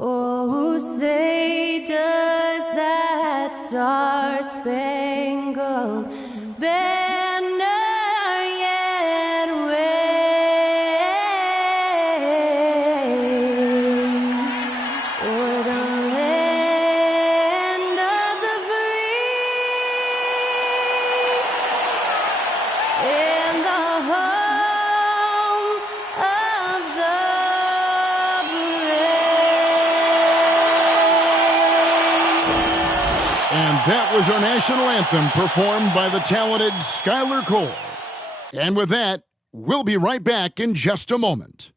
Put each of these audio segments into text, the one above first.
Oh, say does that star-spangled banner yet wave o'er the land of the free and the home of the That was our national anthem performed by the talented Skylar Cole. And with that, we'll be right back in just a moment.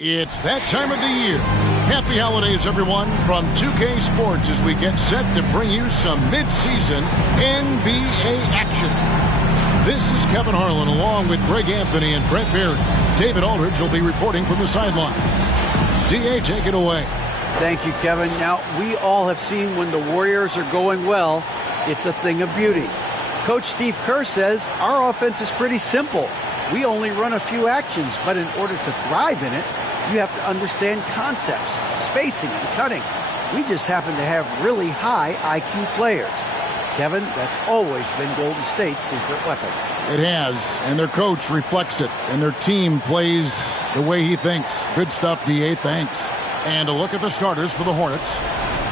It's that time of the year. Happy holidays, everyone, from 2K Sports as we get set to bring you some mid-season NBA action. This is Kevin Harlan along with Greg Anthony and Brent Barry. David Aldridge will be reporting from the sidelines. D.A., take it away. Thank you, Kevin. Now, we all have seen when the Warriors are going well, it's a thing of beauty. Coach Steve Kerr says our offense is pretty simple. We only run a few actions, but in order to thrive in it, you have to understand concepts, spacing, and cutting. We just happen to have really high IQ players. Kevin, that's always been Golden State's secret weapon. It has, and their coach reflects it, and their team plays the way he thinks. Good stuff, D.A., thanks. And a look at the starters for the Hornets.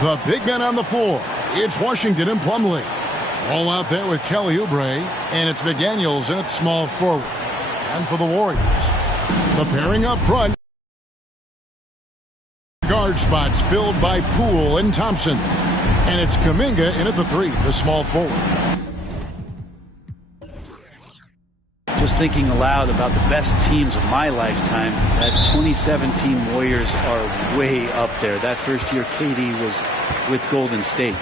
The big men on the floor. It's Washington and Plumlee. All out there with Kelly Oubre, and it's McDaniels in its small forward. And for the Warriors, the pairing up front. Guard spots filled by Poole and Thompson. And it's Kuminga in at the three, the small forward. Just thinking aloud about the best teams of my lifetime, that 2017 Warriors are way up there. That first year KD was with Golden State.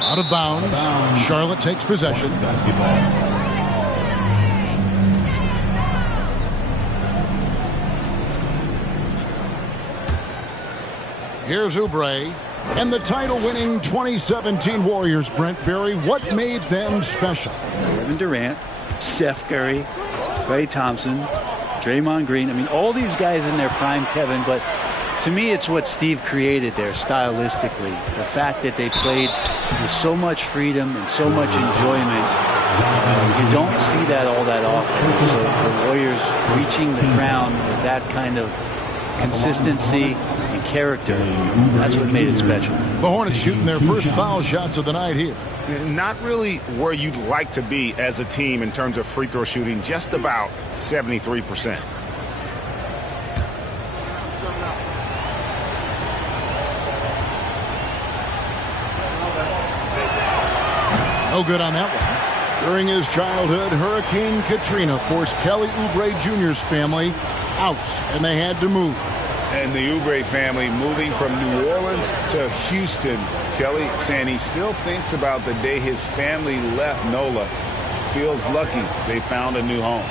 Out of bounds. Charlotte takes possession. Here's Oubre. And the title-winning 2017 Warriors, Brent Barry, what made them special? Kevin Durant, Steph Curry, Klay Thompson, Draymond Green. I mean, all these guys in their prime, Kevin, but to me, it's what Steve created there stylistically. The fact that they played with so much freedom and so much enjoyment. You don't see that all that often. So the Warriors reaching the crown with that kind of consistency and character, that's what made it special. The Hornets shooting their first foul shots of the night here. Not really where you'd like to be as a team in terms of free throw shooting, just about 73%. No good on that one. During his childhood, Hurricane Katrina forced Kelly Oubre Jr.'s family out, and they had to move. And the Oubre family moving from New Orleans to Houston. Kelly saying he still thinks about the day his family left NOLA. Feels lucky they found a new home.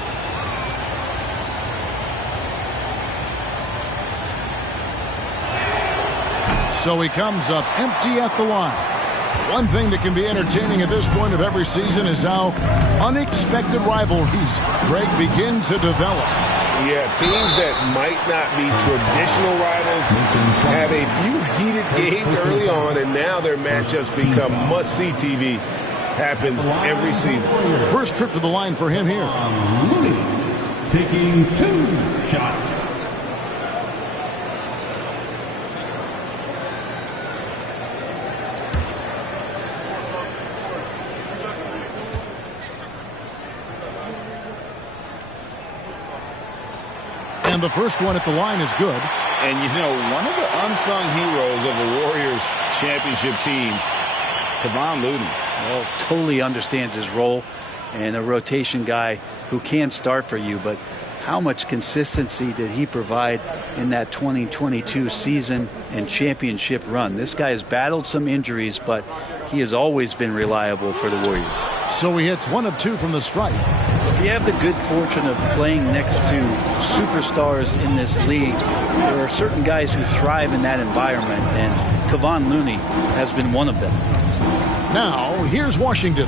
So he comes up empty at the line. One thing that can be entertaining at this point of every season is how unexpected rivalries, Greg, begin to develop. Yeah, teams that might not be traditional rivals have a few heated games early on, and now their matchups become must-see TV. Happens every season. First trip to the line for him here. Taking 2 shots. And the first one at the line is good. And you know, one of the unsung heroes of the Warriors championship teams, Kevon Looney. Well, totally understands his role, and a rotation guy who can start for you, but how much consistency did he provide in that 2022 season and championship run? This guy has battled some injuries, but he has always been reliable for the Warriors. So he hits 1 of 2 from the stripe. If you have the good fortune of playing next to superstars in this league, there are certain guys who thrive in that environment, and Kevon Looney has been one of them. Now, here's Washington.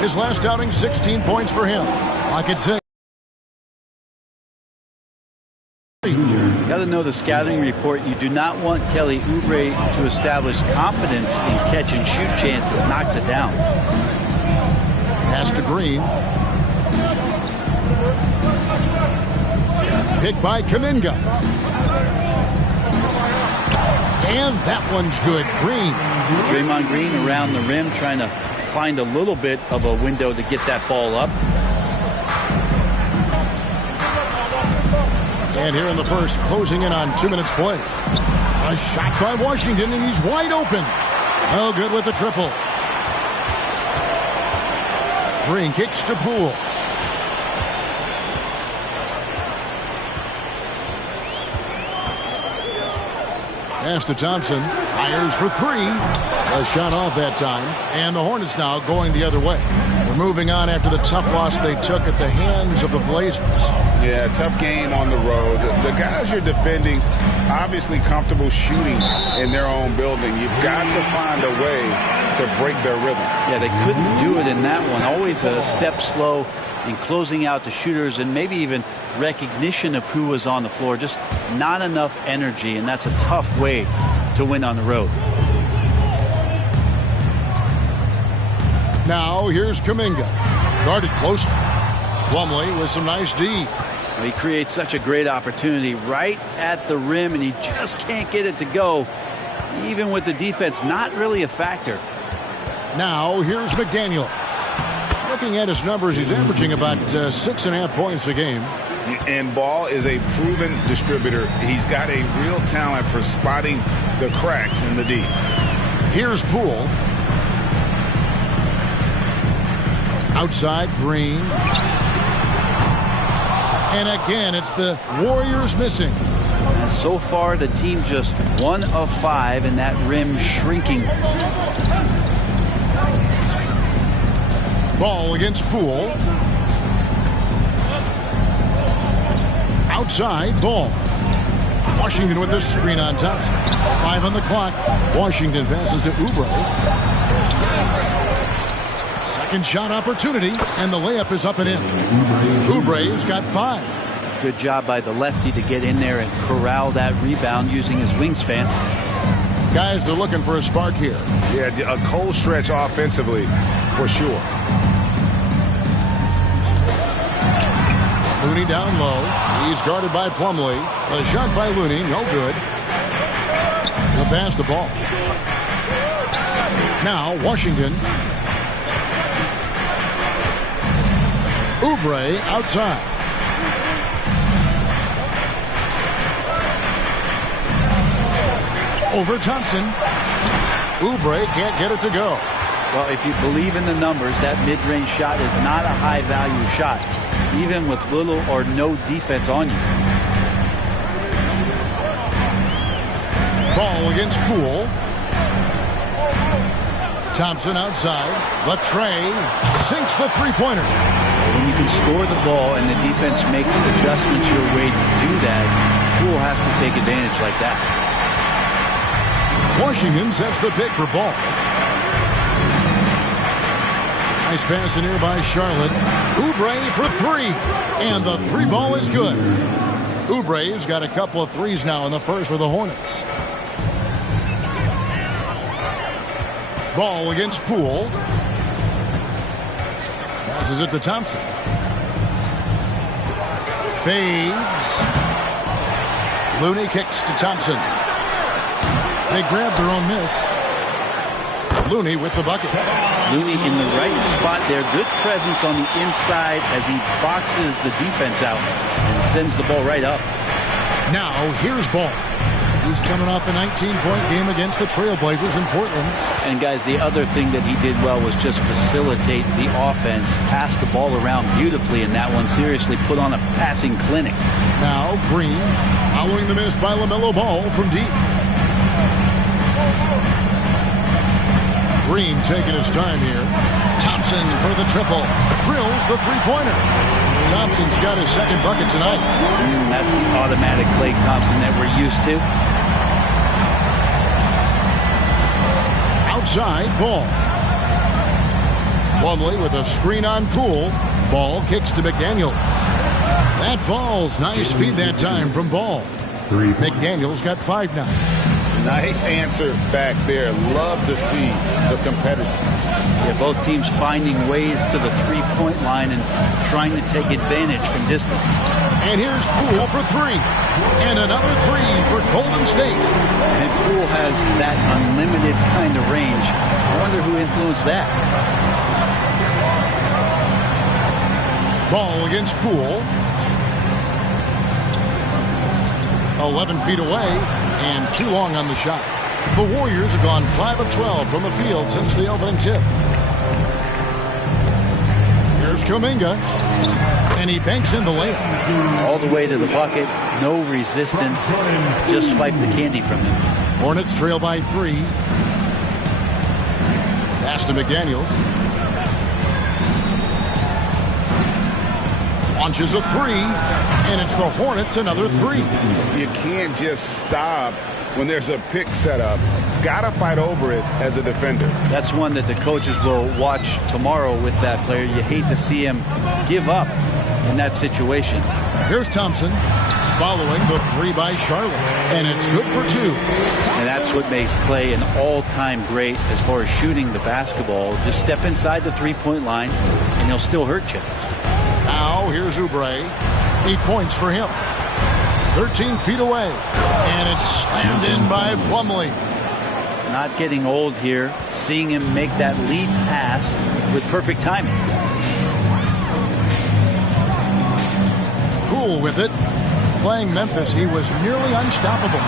His last outing, 16 points for him. I could say. Got to know the scouting report. You do not want Kelly Oubre to establish confidence in catch-and-shoot chances. Knocks it down. Pass to Green. Pick by Kuminga. And that one's good. Green. Draymond Green around the rim, trying to find a little bit of a window to get that ball up. And here in the first, closing in on 2 minutes play. A shot by Washington, and he's wide open. Oh, good with the triple. Green kicks to Poole. Pass to Thompson. Fires for 3. A shot off that time. And the Hornets now going the other way. They're moving on after the tough loss they took at the hands of the Blazers. Yeah, tough game on the road. The guys you're defending, obviously comfortable shooting in their own building. You've got to find a way to break their rhythm. Yeah, they couldn't do it in that one. Always a step slow in closing out the shooters, and maybe even recognition of who was on the floor. Just not enough energy, and that's a tough way to win on the road. Now here's Kuminga. Guarded close. Plumlee with some nice D. Well, he creates such a great opportunity right at the rim, and he just can't get it to go. Even with the defense not really a factor. Now here's McDaniels. Looking at his numbers, he's averaging about 6.5 points a game. And Ball is a proven distributor. He's got a real talent for spotting the cracks in the D. Here's Poole. Outside, Green. And again, it's the Warriors missing. And so far, the team just 1 of 5, and that rim shrinking. Ball against Poole. Outside, Ball. Washington with the screen on Thompson. 5 on the clock. Washington passes to Oubre. Second shot opportunity, and the layup is up and in. Oubre's got 5. Good job by the lefty to get in there and corral that rebound using his wingspan. Guys are looking for a spark here. Yeah, a cold stretch offensively, for sure. Looney down low. He's guarded by Plumlee. A shot by Looney, no good. He'll pass the ball. Now Washington. Oubre outside. Over Thompson. Oubre can't get it to go. Well, if you believe in the numbers, that mid-range shot is not a high-value shot, even with little or no defense on you. Ball against Poole. Thompson outside. Latrey sinks the three-pointer. When you can score the ball and the defense makes adjustments your way to do that, Poole has to take advantage like that. Washington sets the pick for Ball. Nice pass in here by Charlotte. Oubre for 3. And the 3 ball is good. Oubre's got a couple of threes now in the first for the Hornets. Ball against Poole. Passes it to Thompson. Fades. Looney kicks to Thompson. They grab their own miss. Looney with the bucket. Looney in the right spot there. Good presence on the inside as he boxes the defense out and sends the ball right up. Now here's Ball. He's coming off a 19-point game against the Trailblazers in Portland. And guys, the other thing that he did well was just facilitate the offense, pass the ball around beautifully in that one. Seriously, put on a passing clinic. Now Green following the miss by LaMelo Ball from deep. Green taking his time here. Thompson for the triple. Drills the three-pointer. Thompson's got his second bucket tonight. That's the automatic Klay Thompson that we're used to. Outside, Ball. Plumlee with a screen on Poole. Ball kicks to McDaniels. That falls. Nice feed that time from Ball. McDaniels got 5 now. Nice answer back there. Love to see the competitors. Yeah, both teams finding ways to the three-point line and trying to take advantage from distance. And here's Poole for 3. And another 3 for Golden State. And Poole has that unlimited kind of range. I wonder who influenced that. Ball against Poole. 11 feet away and too long on the shot. The Warriors have gone 5 of 12 from the field since the opening tip. Here's Kuminga, and he banks in the layup. All the way to the bucket, no resistance, just swipe the candy from him. Hornets trail by 3. Pass to McDaniels. Launches a 3, and it's the Hornets another 3. You can't just stop when there's a pick set up. Gotta fight over it as a defender. That's one that the coaches will watch tomorrow with that player. You hate to see him give up in that situation. Here's Thompson following the 3 by Charlotte, and it's good for 2. And that's what makes Klay an all-time great as far as shooting the basketball. Just step inside the three-point line, and he'll still hurt you. Now here's Oubre. 8 points for him. 13 feet away, and it's slammed in by Plumlee. Not getting old here, seeing him make that lead pass with perfect timing. Poole with it. Playing Memphis, he was nearly unstoppable.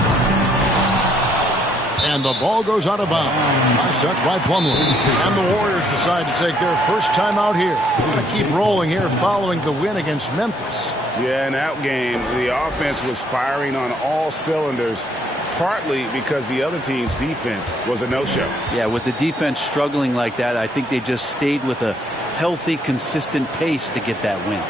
And the ball goes out of bounds. Nice touch by Plumlee. And the Warriors decide to take their first time out here. Going to keep rolling here following the win against Memphis. Yeah, in that game, the offense was firing on all cylinders, partly because the other team's defense was a no-show. Yeah, with the defense struggling like that, I think they just stayed with a healthy, consistent pace to get that win.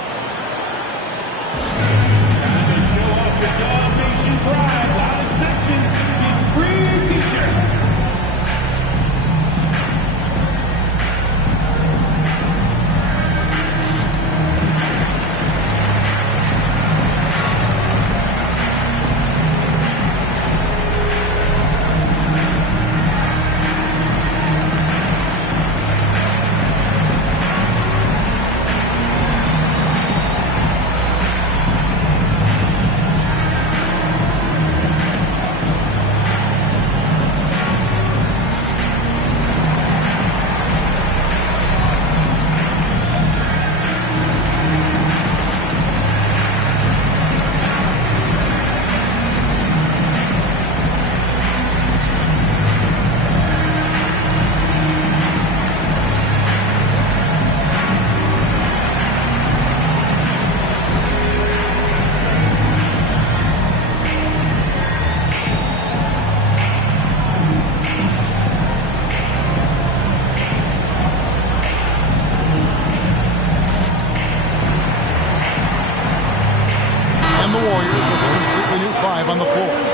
On the floor.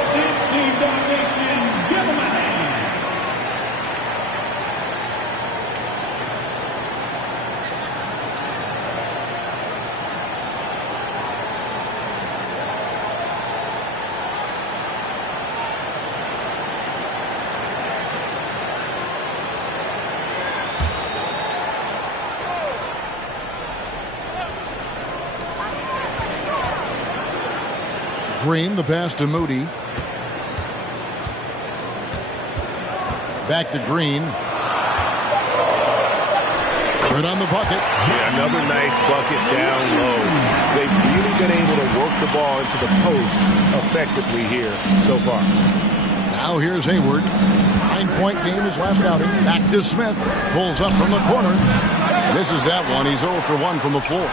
Green, the pass to Moody. Back to Green. Right on the bucket. Yeah, another nice bucket down low. They've really been able to work the ball into the post effectively here so far. Now here's Hayward. 9-point game his last outing. Back to Smith. Pulls up from the corner. Misses that one. He's 0 for 1 from the floor.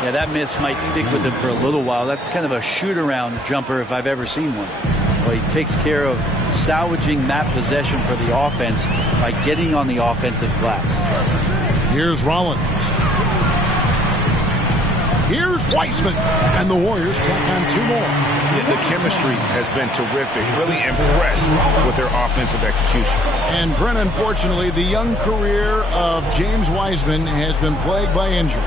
Yeah, that miss might stick with him for a little while. That's kind of a shoot-around jumper if I've ever seen one. Well, he takes care of salvaging that possession for the offense by getting on the offensive glass. Here's Rollins. Here's Wiseman. And the Warriors tack on 2 more. The chemistry has been terrific. Really impressed with their offensive execution. And Brent, unfortunately, the young career of James Wiseman has been plagued by injury.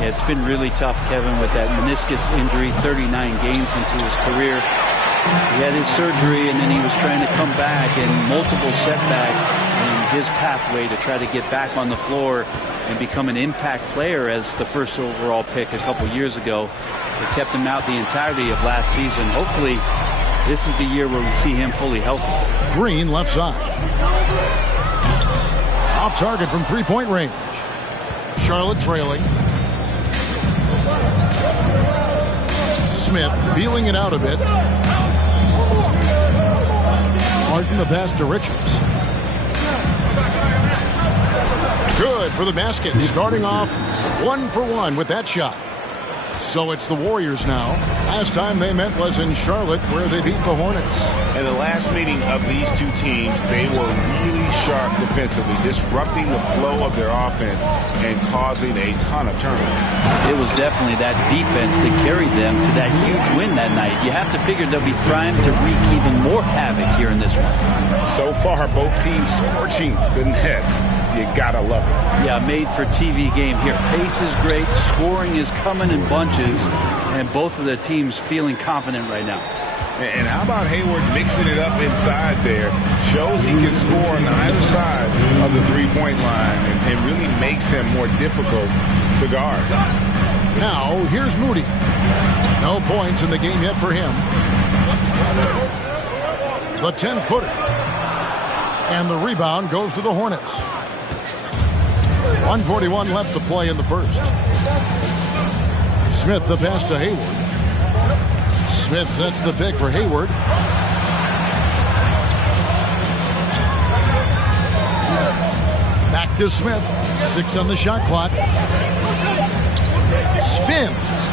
Yeah, it's been really tough, Kevin, with that meniscus injury, 39 games into his career. He had his surgery, and then he was trying to come back, and multiple setbacks in his pathway to try to get back on the floor and become an impact player as the first overall pick a couple years ago. It kept him out the entirety of last season. Hopefully, this is the year where we see him fully healthy. Green, left side. Off target from three-point range. Charlotte trailing. Smith feeling it out a bit. Martin the pass to Richards. Good for the basket. Starting off 1 for 1 with that shot. So it's the Warriors now. Last time they met was in Charlotte, where they beat the Hornets. In the last meeting of these two teams, they were really sharp defensively, disrupting the flow of their offense and causing a ton of turnovers. It was definitely that defense that carried them to that huge win that night. You have to figure they'll be primed to wreak even more havoc here in this one. So far, both teams scorching the Nets. You gotta love it. Yeah, made for TV game here. Pace is great. Scoring is coming in bunches. And both of the teams feeling confident right now. And how about Hayward mixing it up inside there? Shows he can score on either side of the three-point line and really makes him more difficult to guard. Now, here's Moody. No points in the game yet for him. The 10-footer. And the rebound goes to the Hornets. 1:41 left to play in the first. Smith the pass to Hayward. Smith sets the pick for Hayward. Back to Smith. 6 on the shot clock. Spins.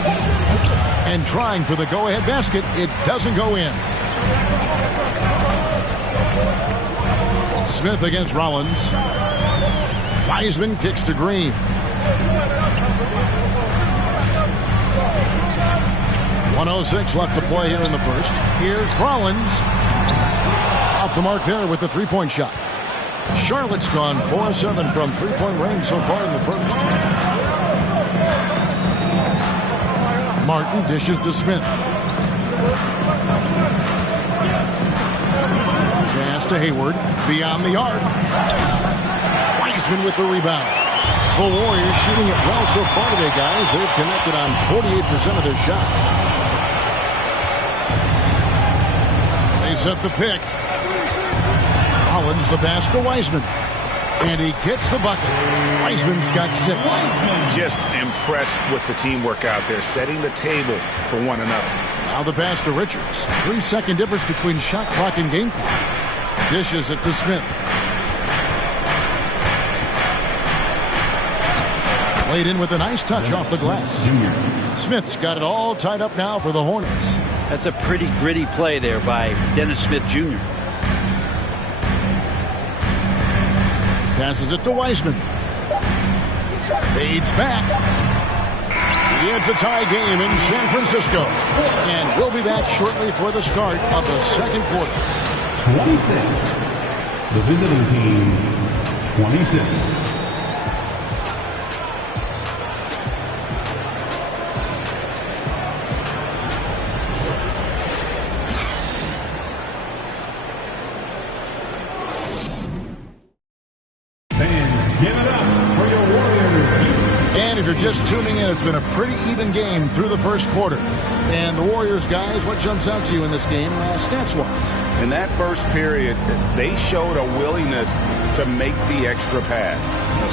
And trying for the go-ahead basket. It doesn't go in. Smith against Rollins. Wiseman kicks to Green. .106 left to play here in the first. Here's Rollins. Off the mark there with the three-point shot. Charlotte's gone 4-7 from three-point range so far in the first. Martin dishes to Smith. Pass to Hayward. Beyond the arc. Wiseman with the rebound. The Warriors shooting it well so far today, guys. They've connected on 48% of their shots. They set the pick. Rollins the pass to Wiseman. And he gets the bucket. Wiseman's got 6. Just impressed with the teamwork out there, setting the table for one another. Now the pass to Richards. 3-second difference between shot clock and game clock. Dishes it to Smith. Laid in with a nice touch off the glass. Smith's got it all tied up now for the Hornets. That's a pretty gritty play there by Dennis Smith Jr. Passes it to Wiseman. Fades back. It's a tie game in San Francisco. And we'll be back shortly for the start of the second quarter. 26. The visiting team, 26. And if you're just tuning in, it's been a pretty even game through the first quarter. And the Warriors, guys, what jumps out to you in this game, stats-wise? In that first period, they showed a willingness to make the extra pass.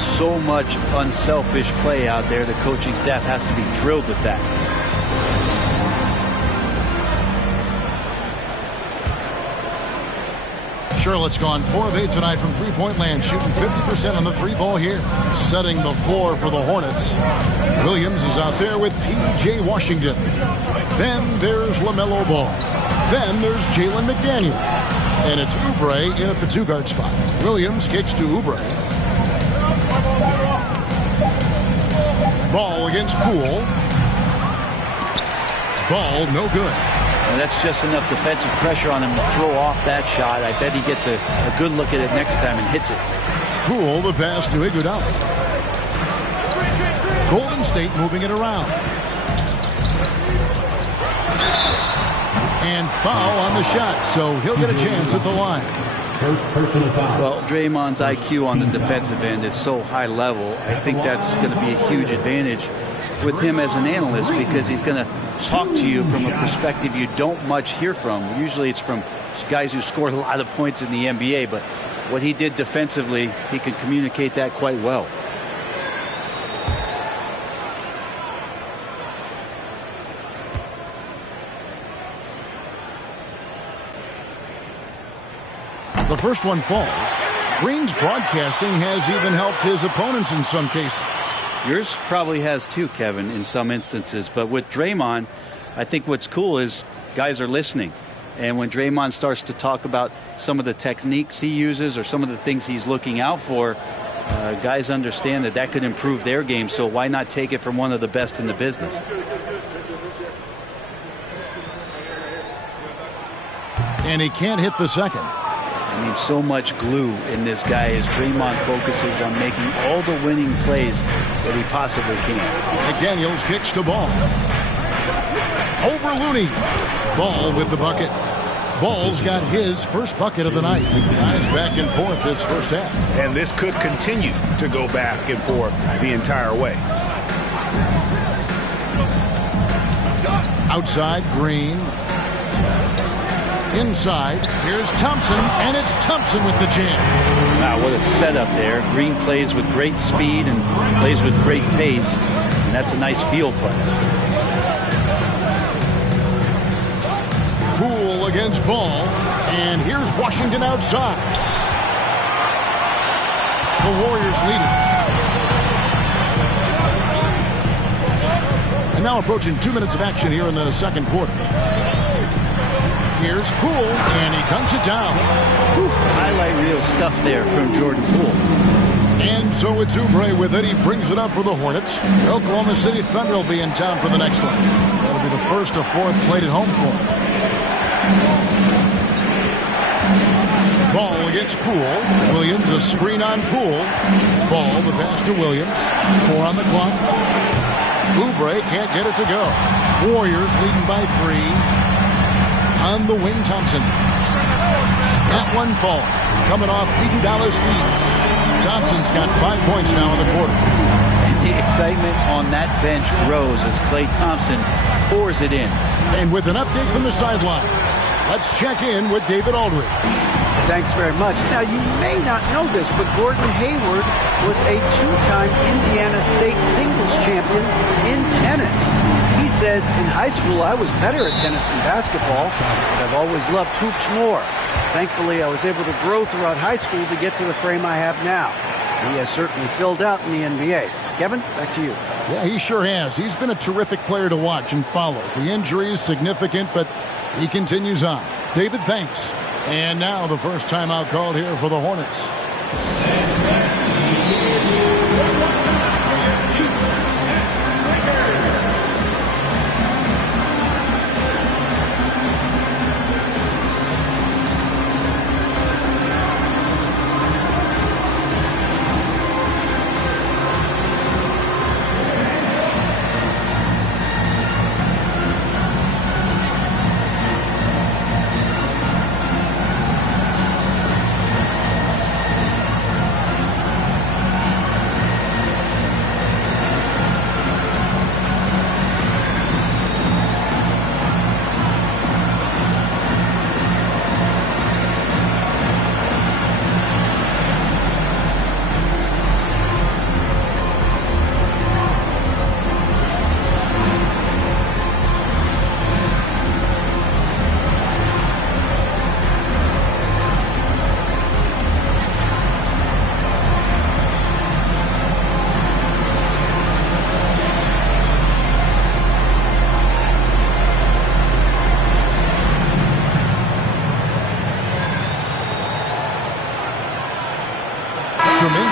So much unselfish play out there. The coaching staff has to be thrilled with that. Charlotte's gone 4 of 8 tonight from three-point land, shooting 50% on the three ball here. Setting the floor for the Hornets. Williams is out there with P.J. Washington. Then there's LaMelo Ball. Then there's Jalen McDaniel. And it's Oubre in at the two-guard spot. Williams kicks to Oubre. Ball against Poole. Ball no good. And that's just enough defensive pressure on him to throw off that shot. I bet he gets a good look at it next time and hits it. Poole, the pass to Iguodala. Golden State moving it around. And foul on the shot, so he'll get a chance at the line. First personal foul. Well, Draymond's IQ on the defensive end is so high level. I think that's going to be a huge advantage with him as an analyst, because he's going to talk to you from a perspective you don't much hear from. Usually it's from guys who scored a lot of points in the NBA, but what he did defensively, he can communicate that quite well. The first one falls. Green's broadcasting has even helped his opponents in some cases. Yours probably has too, Kevin, in some instances. But with Draymond, I think what's cool is guys are listening. And when Draymond starts to talk about some of the techniques he uses or some of the things he's looking out for, guys understand that that could improve their game. So why not take it from one of the best in the business? And he can't hit the second. I mean, so much glue in this guy as Draymond focuses on making all the winning plays that he possibly can. McDaniels kicks to Ball. Over Looney. Ball with the bucket. Ball's got his first bucket of the night. Guys back and forth this first half. And this could continue to go back and forth the entire way. Outside, Green. Inside, here's Thompson, and it's Thompson with the jam. Wow, what a setup there. Green plays with great speed and plays with great pace, and that's a nice field play. Poole against Ball, and here's Washington outside. The Warriors leading. And now approaching 2 minutes of action here in the second quarter. Here's Poole, and he dunks it down. Highlight reel stuff there from Jordan Poole. And so it's Oubre with it. He brings it up for the Hornets. Oklahoma City Thunder will be in town for the next one. That'll be the first of 4 played at home for him. Ball against Poole. Williams, a screen on Poole. Ball, the pass to Williams. 4 on the clock. Oubre can't get it to go. Warriors leading by 3. On the wing, Thompson. That one falls. Coming off Iguodala's feet. Thompson's got 5 points now in the quarter. And the excitement on that bench grows as Klay Thompson pours it in. And with an update from the sideline, let's check in with David Aldridge. Thanks very much. Now, you may not know this, but Gordon Hayward was a 2-time Indiana State singles champion in tennis. He says, in high school, I was better at tennis than basketball, but I've always loved hoops more. Thankfully, I was able to grow throughout high school to get to the frame I have now. He has certainly filled out in the NBA. Kevin, back to you. Yeah, he sure has. He's been a terrific player to watch and follow. The injury is significant, but he continues on. David, thanks. And now the first timeout called here for the Hornets.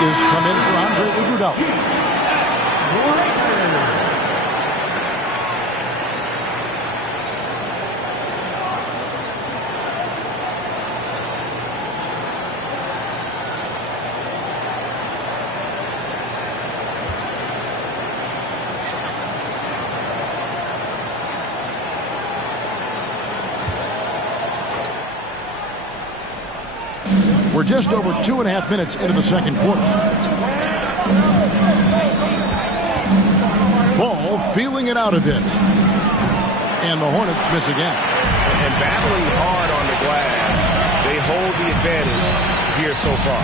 changes come in for Andre Iguodala. We're just over 2.5 minutes into the second quarter. Ball feeling it out a bit. And the Hornets miss again. And battling hard on the glass, they hold the advantage here so far.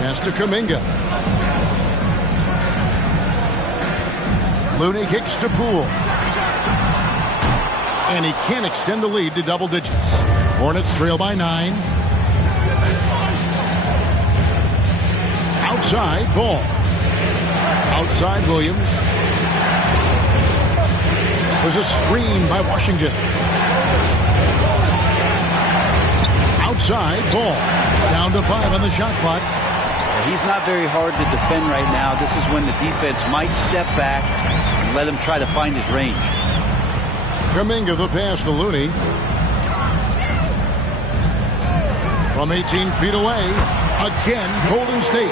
Pass to Kuminga. Looney kicks to Poole. And he can't extend the lead to double digits. Hornets trail by 9. Outside, Ball. Outside, Williams. There's a screen by Washington. Outside, Ball. Down to 5 on the shot clock. He's not very hard to defend right now. This is when the defense might step back and let him try to find his range. Kuminga the pass to Looney. From 18 feet away, again, Golden State.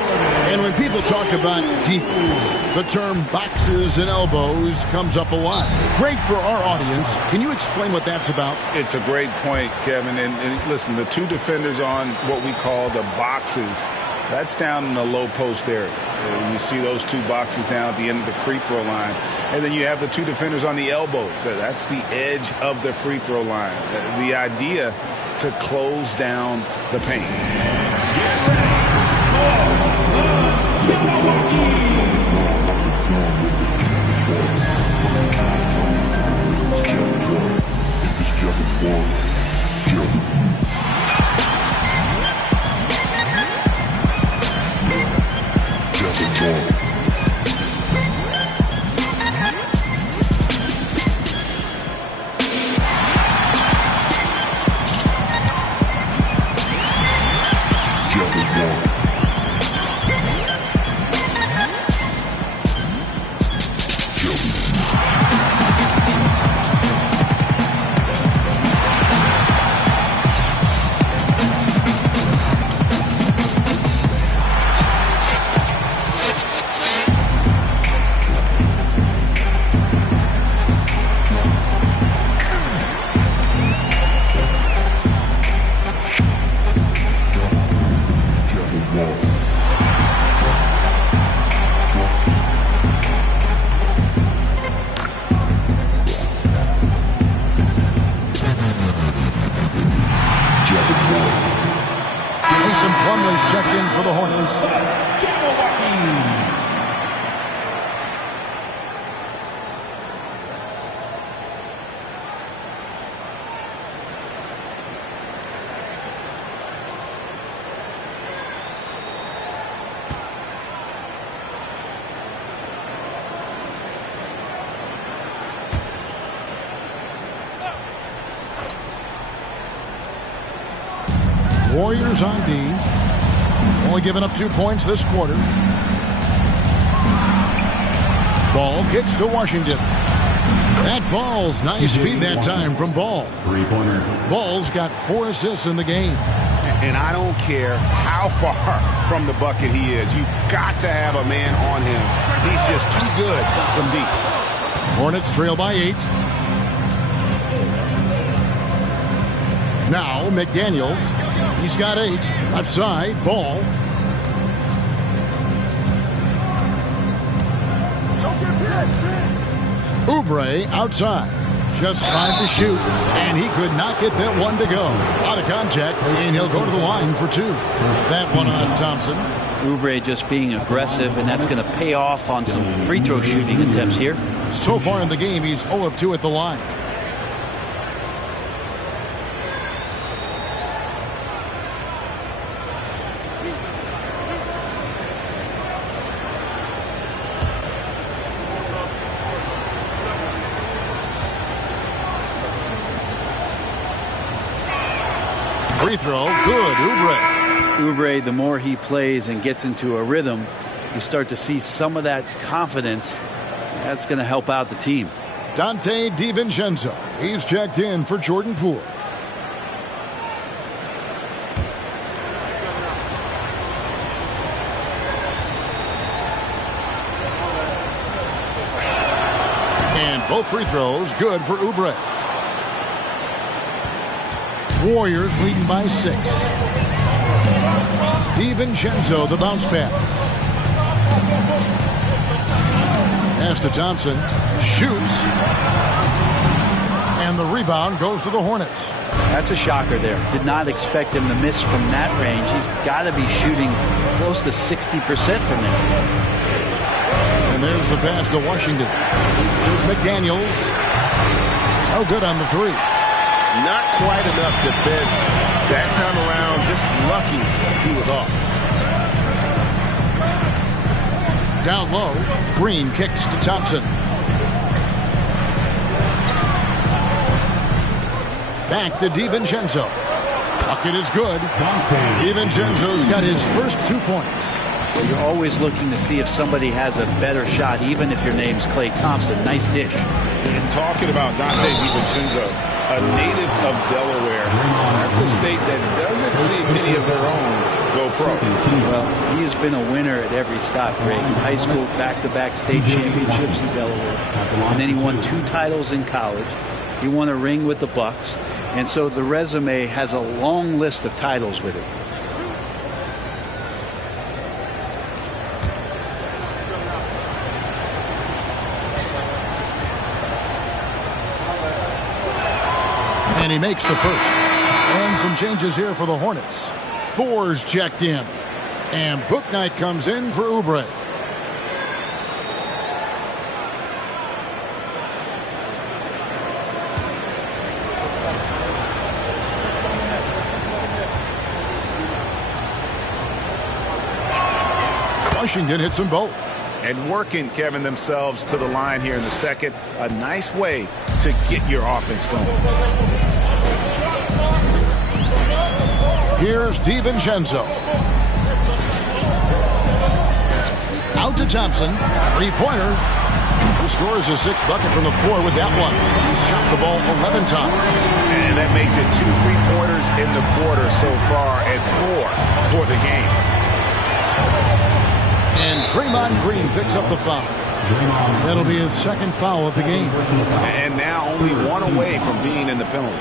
And when people talk about defense, the term boxes and elbows comes up a lot. Great for our audience. Can you explain what that's about? It's a great point, Kevin. And listen, the two defenders on what we call the boxes, that's down in the low post area. You see those two boxes down at the end of the free throw line. And then you have the two defenders on the elbows. That's the edge of the free throw line. The idea to close down the paint. Mason Plumlee's checked in for the Hornets. Warriors on D. Only giving up 2 points this quarter. Ball kicks to Washington. That falls. Nice feed that time from Ball. Three-pointer. Ball's got 4 assists in the game. And I don't care how far from the bucket he is. You've got to have a man on him. He's just too good from deep. Hornets trail by 8. Now McDaniels. He's got 8. Left side, Ball. Oubre outside. Just 5 to shoot. And he could not get that one to go. Out of contact, and he'll go to the line for 2. That one on Thompson. Oubre just being aggressive, and that's going to pay off on some free throw shooting attempts here. So far in the game, he's 0 of 2 at the line. Free throw, good, Oubre. Oubre, the more he plays and gets into a rhythm, you start to see some of that confidence. That's going to help out the team. Dante DiVincenzo. He's checked in for Jordan Poole. And both free throws good for Oubre. Warriors leading by 6. DiVincenzo, the bounce pass. Pass to Thompson. Shoots. And the rebound goes to the Hornets. That's a shocker there. Did not expect him to miss from that range. He's got to be shooting close to 60% from there. And there's the pass to Washington. Here's McDaniels. No good on the 3. Not quite enough defense that time around. Just lucky he was off. Down low. Green kicks to Thompson. Back to DiVincenzo. Bucket is good. DiVincenzo's got his first 2 points. Well, you're always looking to see if somebody has a better shot, even if your name's Klay Thompson. Nice dish. And talking about Dante DiVincenzo, a native of Delaware. That's a state that doesn't see many of their own go pro. Well, he has been a winner at every stop, Greg. In high school, back-to-back state championships in Delaware. And then he won 2 titles in college. He won a ring with the Bucks. And so the resume has a long list of titles with it. And he makes the first. And some changes here for the Hornets. Thor's checked in. And Bouknight comes in for Oubre. Washington hits them both. And working, Kevin, themselves to the line here in the second. A nice way to get your offense going. Here's DiVincenzo. Out to Thompson. 3-pointer. He scores his 6th bucket from the floor with that one. He's shot the ball 11 times. And that makes it 2 3-pointers in the quarter so far and 4 for the game. And Draymond Green picks up the foul. That'll be his 2nd foul of the game. And now only 1 away from being in the penalty.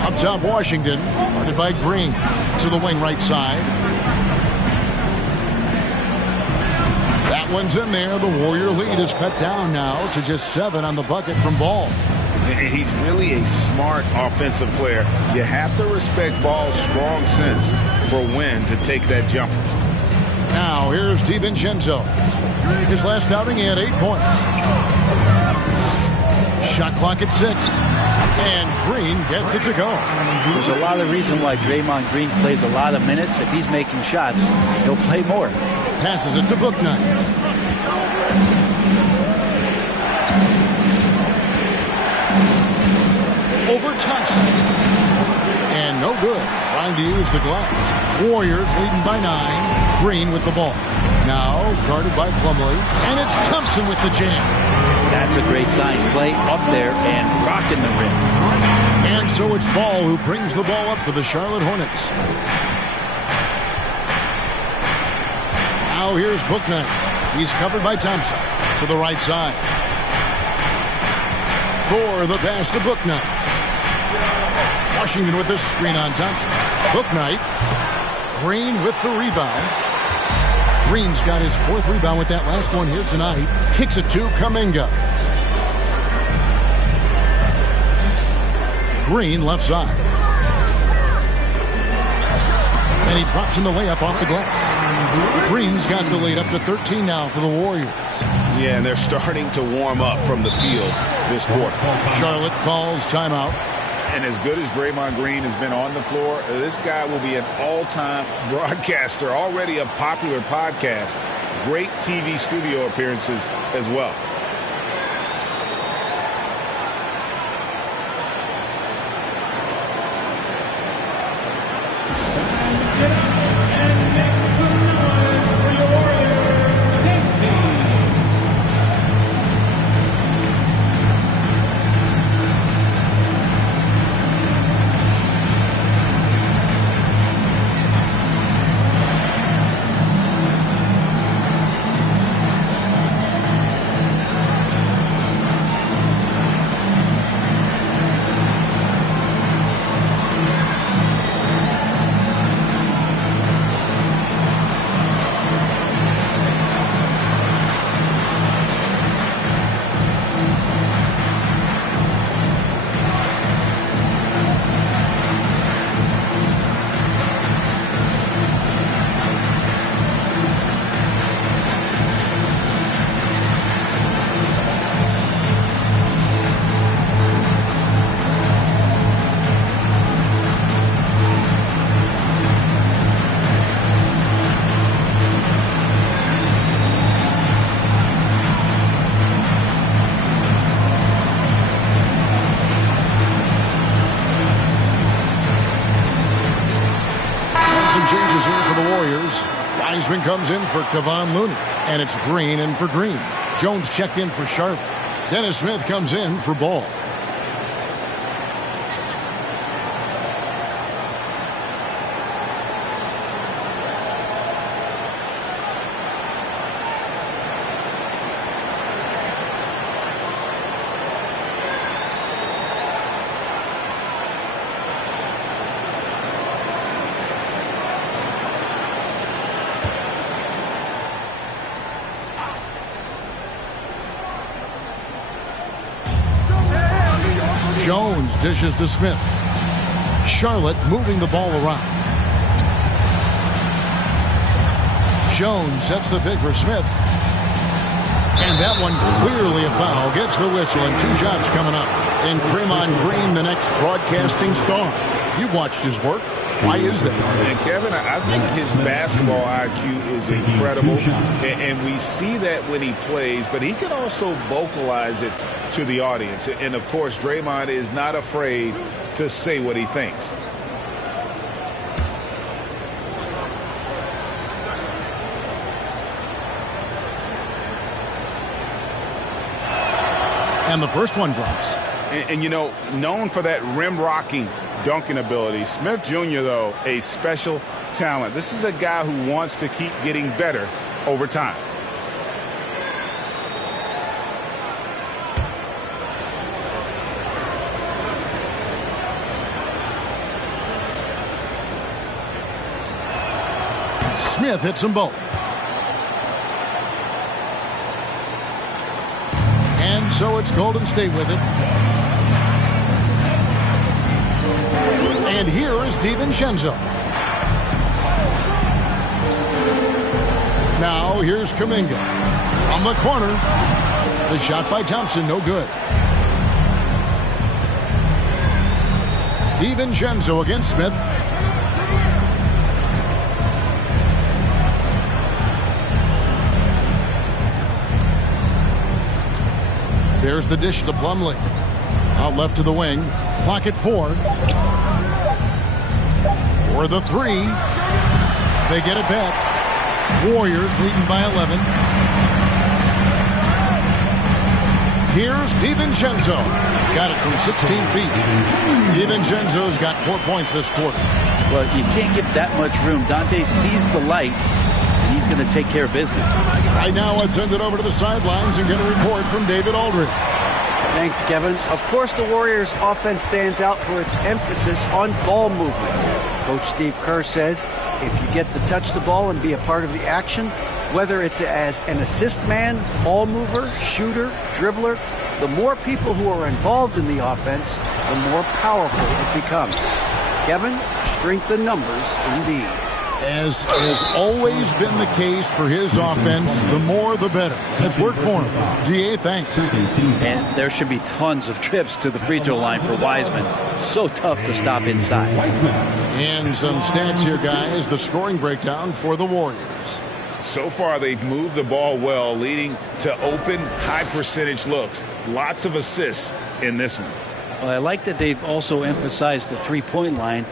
Up top, Washington, guarded by Green. To the wing right side. That one's in there. The Warrior lead is cut down now to just 7 on the bucket from Ball. And he's really a smart offensive player. You have to respect Ball's strong sense for when to take that jumper. Now here's DiVincenzo. His last outing, he had 8 points. Shot clock at 6. And Green gets it to go. There's a lot of reason why Draymond Green plays a lot of minutes. If he's making shots, he'll play more. Passes it to Bouknight. Over Thompson. And no good. Trying to use the glass. Warriors leading by 9. Green with the ball. Now guarded by Plumlee. And it's Thompson with the jam. That's a great sign. Klay up there and rocking the rim. And so it's Ball who brings the ball up for the Charlotte Hornets. Now here's Bouknight. He's covered by Thompson. To the right side. For the pass to Bouknight. Washington with the screen on Thompson. Bouknight. Green with the rebound. Green's got his 4th rebound with that last one here tonight. Kicks it to Kuminga. Green left side. And he drops in the layup off the glass. Green's got the lead up to 13 now for the Warriors. Yeah, and they're starting to warm up from the field this quarter. Charlotte calls timeout. And as good as Draymond Green has been on the floor, this guy will be an all-time broadcaster, already a popular podcast. great TV studio appearances as well. Changes here for the Warriors. Wiseman comes in for Kevon Looney, and it's Green in for Green. Jones checked in for Charlotte. Dennis Smith comes in for Ball. Jones dishes to Smith. Charlotte moving the ball around. Jones sets the pick for Smith. And that one clearly a foul. Gets the whistle and 2 shots coming up. And Draymond Green, the next broadcasting star. You've watched his work. Why is that? And Kevin, I think his basketball IQ is incredible. And we see that when he plays, but he can also vocalize it to the audience. And of course, Draymond is not afraid to say what he thinks. And the first one drops. And you know, known for that rim-rocking dunking ability, Smith Jr., though, a special talent. This is a guy who wants to keep getting better over time. Smith hits them both. And so it's Golden State with it. And here is DiVincenzo. Now here's Kuminga. On the corner. The shot by Thompson, no good. DiVincenzo against Smith. There's the dish to Plumlee. Out left to the wing. Clock at 4. For the 3. They get it back. Warriors leading by 11. Here's DiVincenzo. Got it from 16 feet. DiVincenzo's got 4 points this quarter. Well, you can't get that much room. Dante sees the light, and he's going to take care of business. Right now, let's send it over to the sidelines and get a report from David Aldridge. Thanks, Kevin. Of course, the Warriors' offense stands out for its emphasis on ball movement. Coach Steve Kerr says if you get to touch the ball and be a part of the action, whether it's as an assist man, ball mover, shooter, dribbler, the more people who are involved in the offense, the more powerful it becomes. Kevin, strength in numbers indeed. As has always been the case for his offense, the more the better. It's worked for him. DA, thanks. And there should be tons of trips to the free throw line for Wiseman. So tough to stop inside. And some stats here, guys. The scoring breakdown for the Warriors. So far, they've moved the ball well, leading to open, high-percentage looks. Lots of assists in this one. Well, I like that they've also emphasized the three-point line.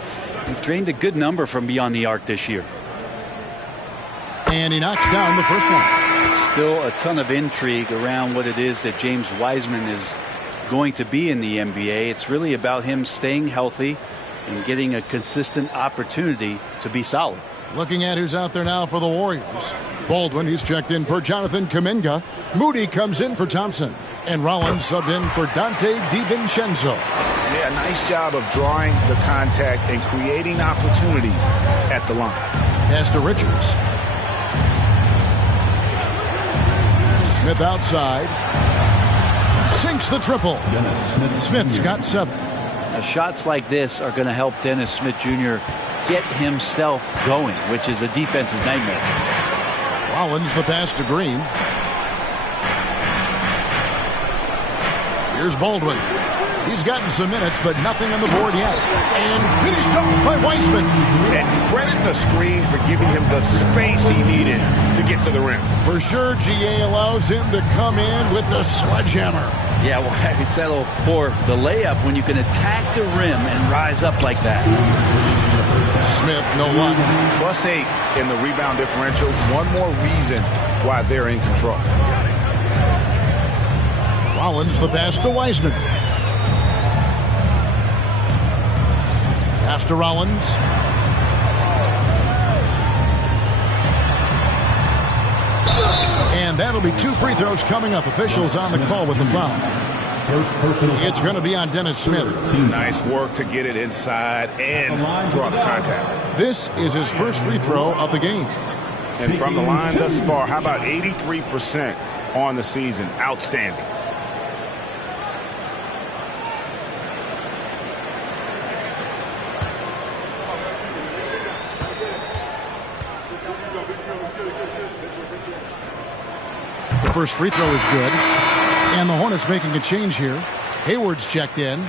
They've drained a good number from beyond the arc this year. And he knocks down the first one. Still a ton of intrigue around what it is that James Wiseman is going to be in the NBA. It's really about him staying healthy and getting a consistent opportunity to be solid. Looking at who's out there now for the Warriors. Baldwin, he's checked in for Jonathan Kuminga. Moody comes in for Thompson. And Rollins subbed in for Dante DiVincenzo. Yeah, nice job of drawing the contact and creating opportunities at the line. Pass to Richards. Smith outside. Sinks the triple. Smith's got 7. Now, shots like this are going to help Dennis Smith Jr. get himself going, which is a defense's nightmare. Rollins the pass to Green. Here's Baldwin. He's gotten some minutes, but nothing on the board yet. And finished up by Wiseman. And credit the screen for giving him the space he needed to get to the rim. For sure, GA allows him to come in with the sledgehammer. Yeah, why settle for the layup when you can attack the rim and rise up like that? Smith, no luck. +8 in the rebound differential. One more reason why they're in control. Rollins the pass to Wiseman. Pass to Rollins. And that'll be 2 free throws coming up. Officials on the call with the foul. It's going to be on Dennis Smith. Nice work to get it inside and draw the contact. This is his first free throw of the game. And from the line thus far, how about 83% on the season? Outstanding. The first free throw is good. And the Hornets making a change here. Hayward's checked in.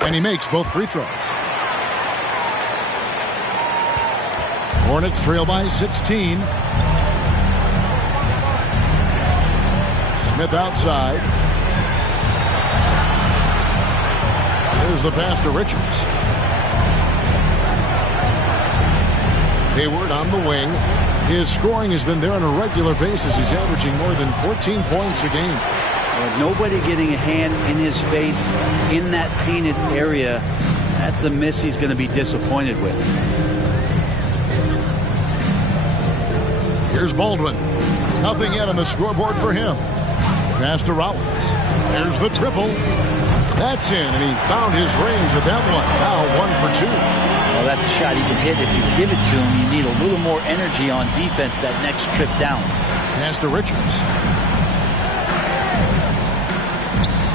And he makes both free throws. Hornets trail by 16. Smith outside. There's the pass to Richards. Hayward on the wing. His scoring has been there on a regular basis. He's averaging more than 14 points a game. Nobody getting a hand in his face in that painted area. That's a miss he's going to be disappointed with. Here's Baldwin. Nothing yet on the scoreboard for him. Pass to Rollins. There's the triple. That's in, and he found his range with that one. Now 1 for 2. Well, that's a shot he can hit. If you give it to him, you need a little more energy on defense that next trip down. Pass to Richards.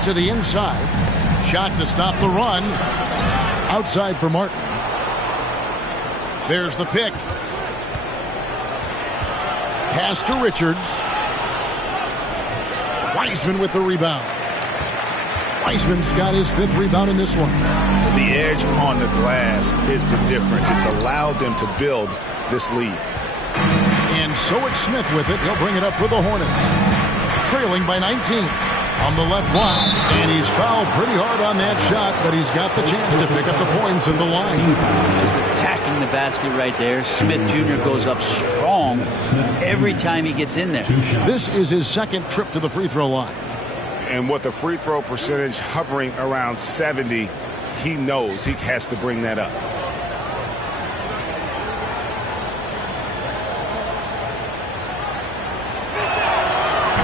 To the inside. Shot to stop the run. Outside for Martin. There's the pick. Pass to Richards. Wiseman with the rebound. Wiseman's got his 5th rebound in this one. The edge on the glass is the difference. It's allowed them to build this lead. And so it's Smith with it. He'll bring it up for the Hornets. Trailing by 19 on the left block. And he's fouled pretty hard on that shot, but he's got the chance to pick up the points at the line. Just attacking the basket right there. Smith Jr. goes up strong every time he gets in there. This is his 2nd trip to the free throw line. And with the free throw percentage hovering around 70, he knows he has to bring that up.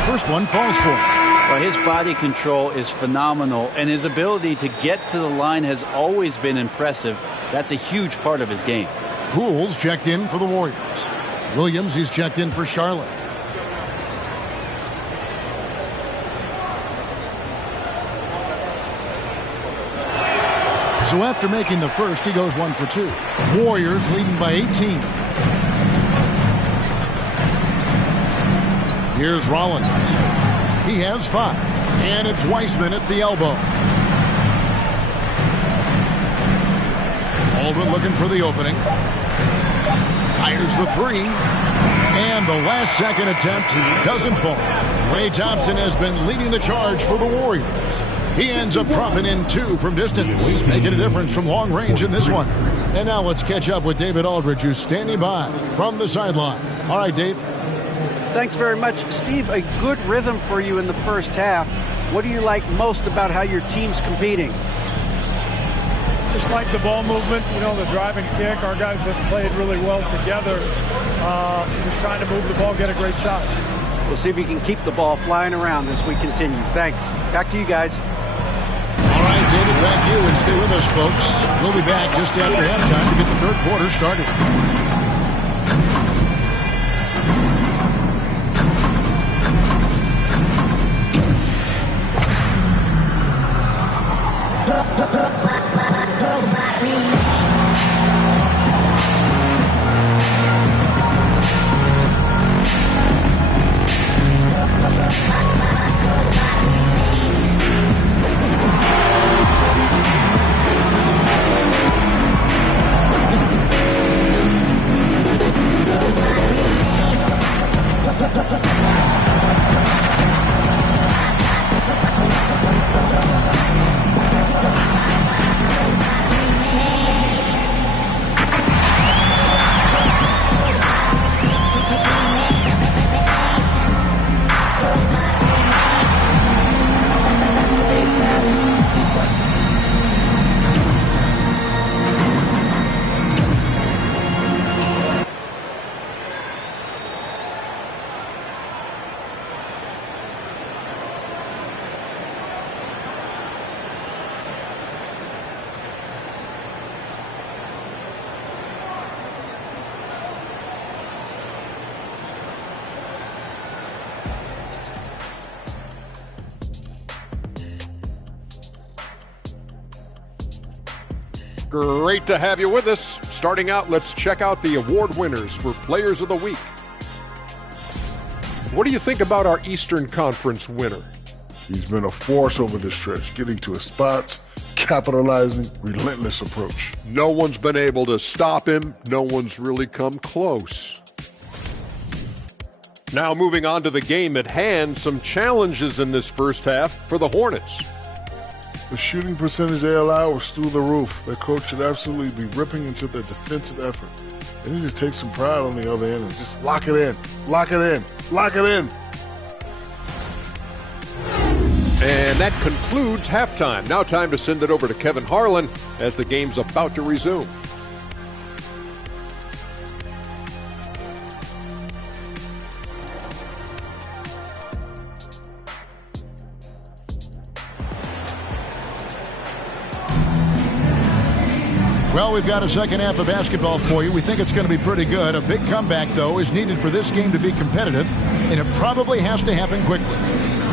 First one falls for him. Well, his body control is phenomenal, and his ability to get to the line has always been impressive. That's a huge part of his game. Poole's checked in for the Warriors. Williams, he's checked in for Charlotte. So after making the first, he goes 1 for 2. Warriors leading by 18. Here's Rollins. He has 5. And it's Weissman at the elbow. Baldwin looking for the opening. Fires the 3. And the last second attempt doesn't fall. Klay Thompson has been leading the charge for the Warriors. He ends up dropping in 2 from distance, making a difference from long range in this one. And now let's catch up with David Aldridge, who's standing by from the sideline. All right, Dave. Thanks very much. Steve, a good rhythm for you in the first half. What do you like most about how your team's competing? Just like the ball movement, the drive and kick. Our guys have played really well together. Just trying to move the ball, get a great shot. We'll see if you can keep the ball flying around as we continue. Thanks. Back to you guys. All right, David, thank you. And stay with us, folks. We'll be back just after halftime to get the third quarter started. Great to have you with us. Starting out, let's check out the award winners for Players of the Week. What do you think about our Eastern Conference winner? He's been a force over this stretch, getting to his spots, capitalizing, relentless approach. No one's been able to stop him. No one's really come close. Now moving on to the game at hand, some challenges in this first half for the Hornets. The shooting percentage they allowed was through the roof. Their coach should absolutely be ripping into their defensive effort. They need to take some pride on the other end and just lock it in, lock it in, lock it in. And that concludes halftime. Now time to send it over to Kevin Harlan as the game's about to resume. Well, we've got a second half of basketball for you. We think it's going to be pretty good. A big comeback, though, is needed for this game to be competitive, and it probably has to happen quickly.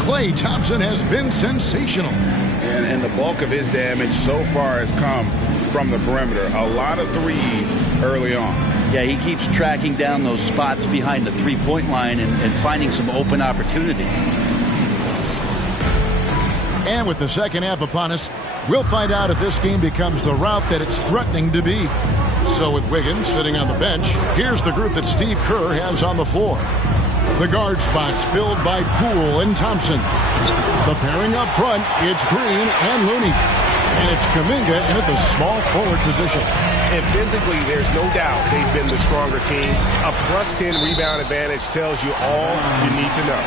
Klay Thompson has been sensational. And the bulk of his damage so far has come from the perimeter. A lot of threes early on. Yeah, he keeps tracking down those spots behind the three-point line and finding some open opportunities. And with the second half upon us, we'll find out if this game becomes the route that it's threatening to be. So with Wiggins sitting on the bench, here's the group that Steve Kerr has on the floor. The guard spots filled by Poole and Thompson. The pairing up front, it's Green and Looney. And it's Kuminga in at the small forward position. And physically, there's no doubt they've been the stronger team. A +10 rebound advantage tells you all you need to know.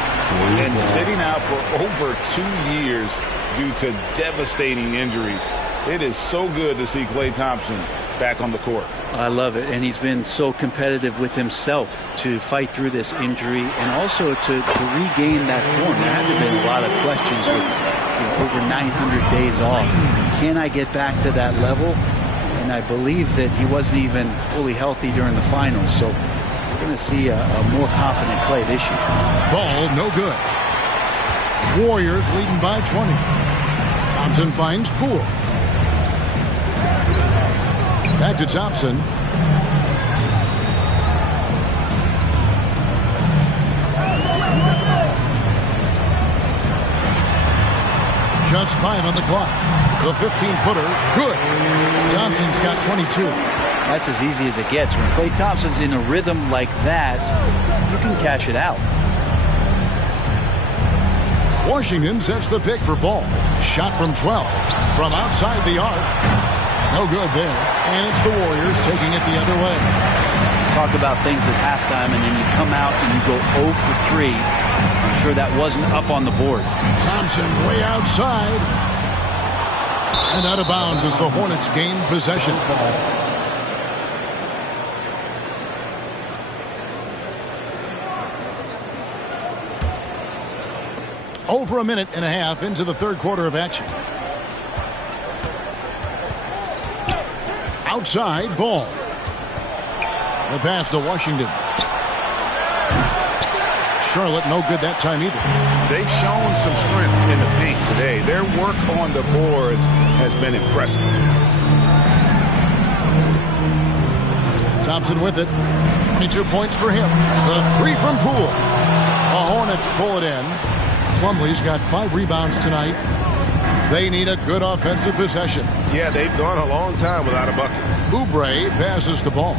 And sitting out for over 2 years due to devastating injuries, it is so good to see Klay Thompson back on the court. I love it, and he's been so competitive with himself to fight through this injury and also to regain that form. There had to have been a lot of questions with over 900 days off. Can I get back to that level? And I believe that he wasn't even fully healthy during the finals, so we're going to see a more confident Klay this year. Ball no good. Warriors leading by 20. Thompson finds Poole. Back to Thompson. Just 5 on the clock. The 15-footer, good. Thompson's got 22. That's as easy as it gets. When Klay Thompson's in a rhythm like that, you can cash it out. Washington sets the pick for Ball. Shot from 12. From outside the arc. No good there. And it's the Warriors taking it the other way. Talk about things at halftime, and then you come out and you go 0 for 3. I'm sure that wasn't up on the board. Thompson way outside. And out of bounds as the Hornets gain possession. Over a minute and a half into the third quarter of action. Outside, Ball. The pass to Washington. Charlotte no good that time either. They've shown some strength in the paint today. Their work on the boards has been impressive. Thompson with it. 22 points for him. The three from Poole. The Hornets pull it in. Plumlee's got 5 rebounds tonight. They need a good offensive possession. Yeah, they've gone a long time without a bucket. Oubre passes the ball.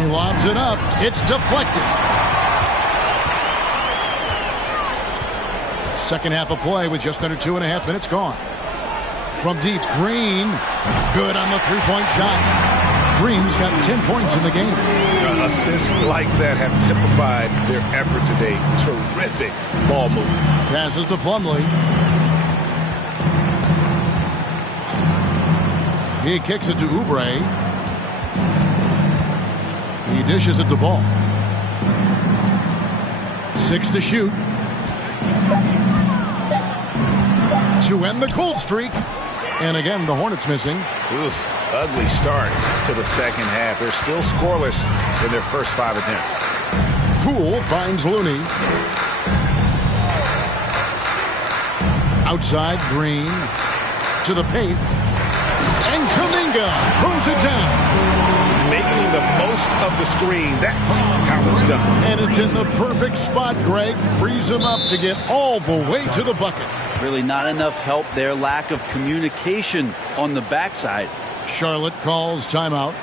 He lobs it up. It's deflected. Second half of play with just under 2.5 minutes gone. From deep, Green. Good on the three-point shot. Green's got 10 points in the game. Assists like that have typified their effort today. Terrific ball movement. Passes to Plumlee. He kicks it to Oubre. He dishes it to Ball. 6 to shoot. To end the cold streak. And again, the Hornets missing. Oof, ugly start to the second half. They're still scoreless in their first 5 attempts. Poole finds Looney. Outside, Green. To the paint. And Kuminga throws it down. Making the most of the screen. That's how it's done. And it's in the perfect spot. Greg frees him up to get all the way to the bucket. Really not enough help there. Lack of communication on the backside. Charlotte calls timeout.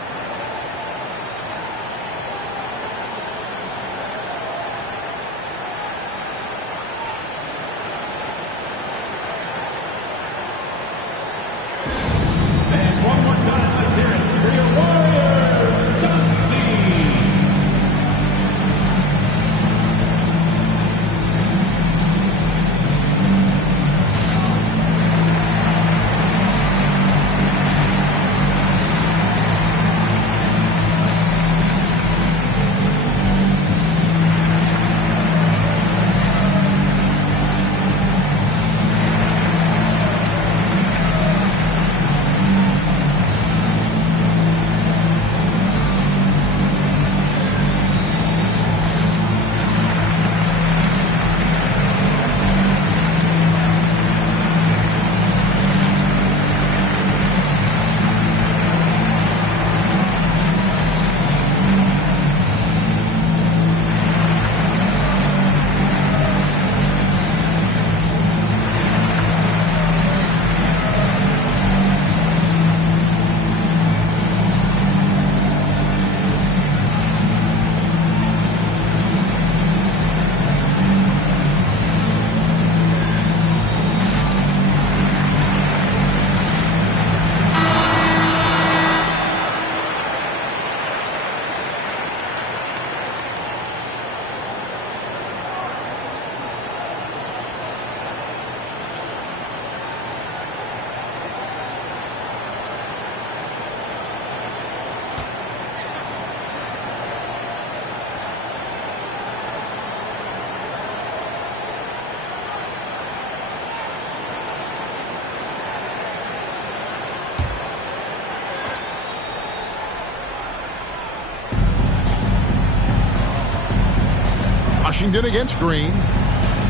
Washington against Green.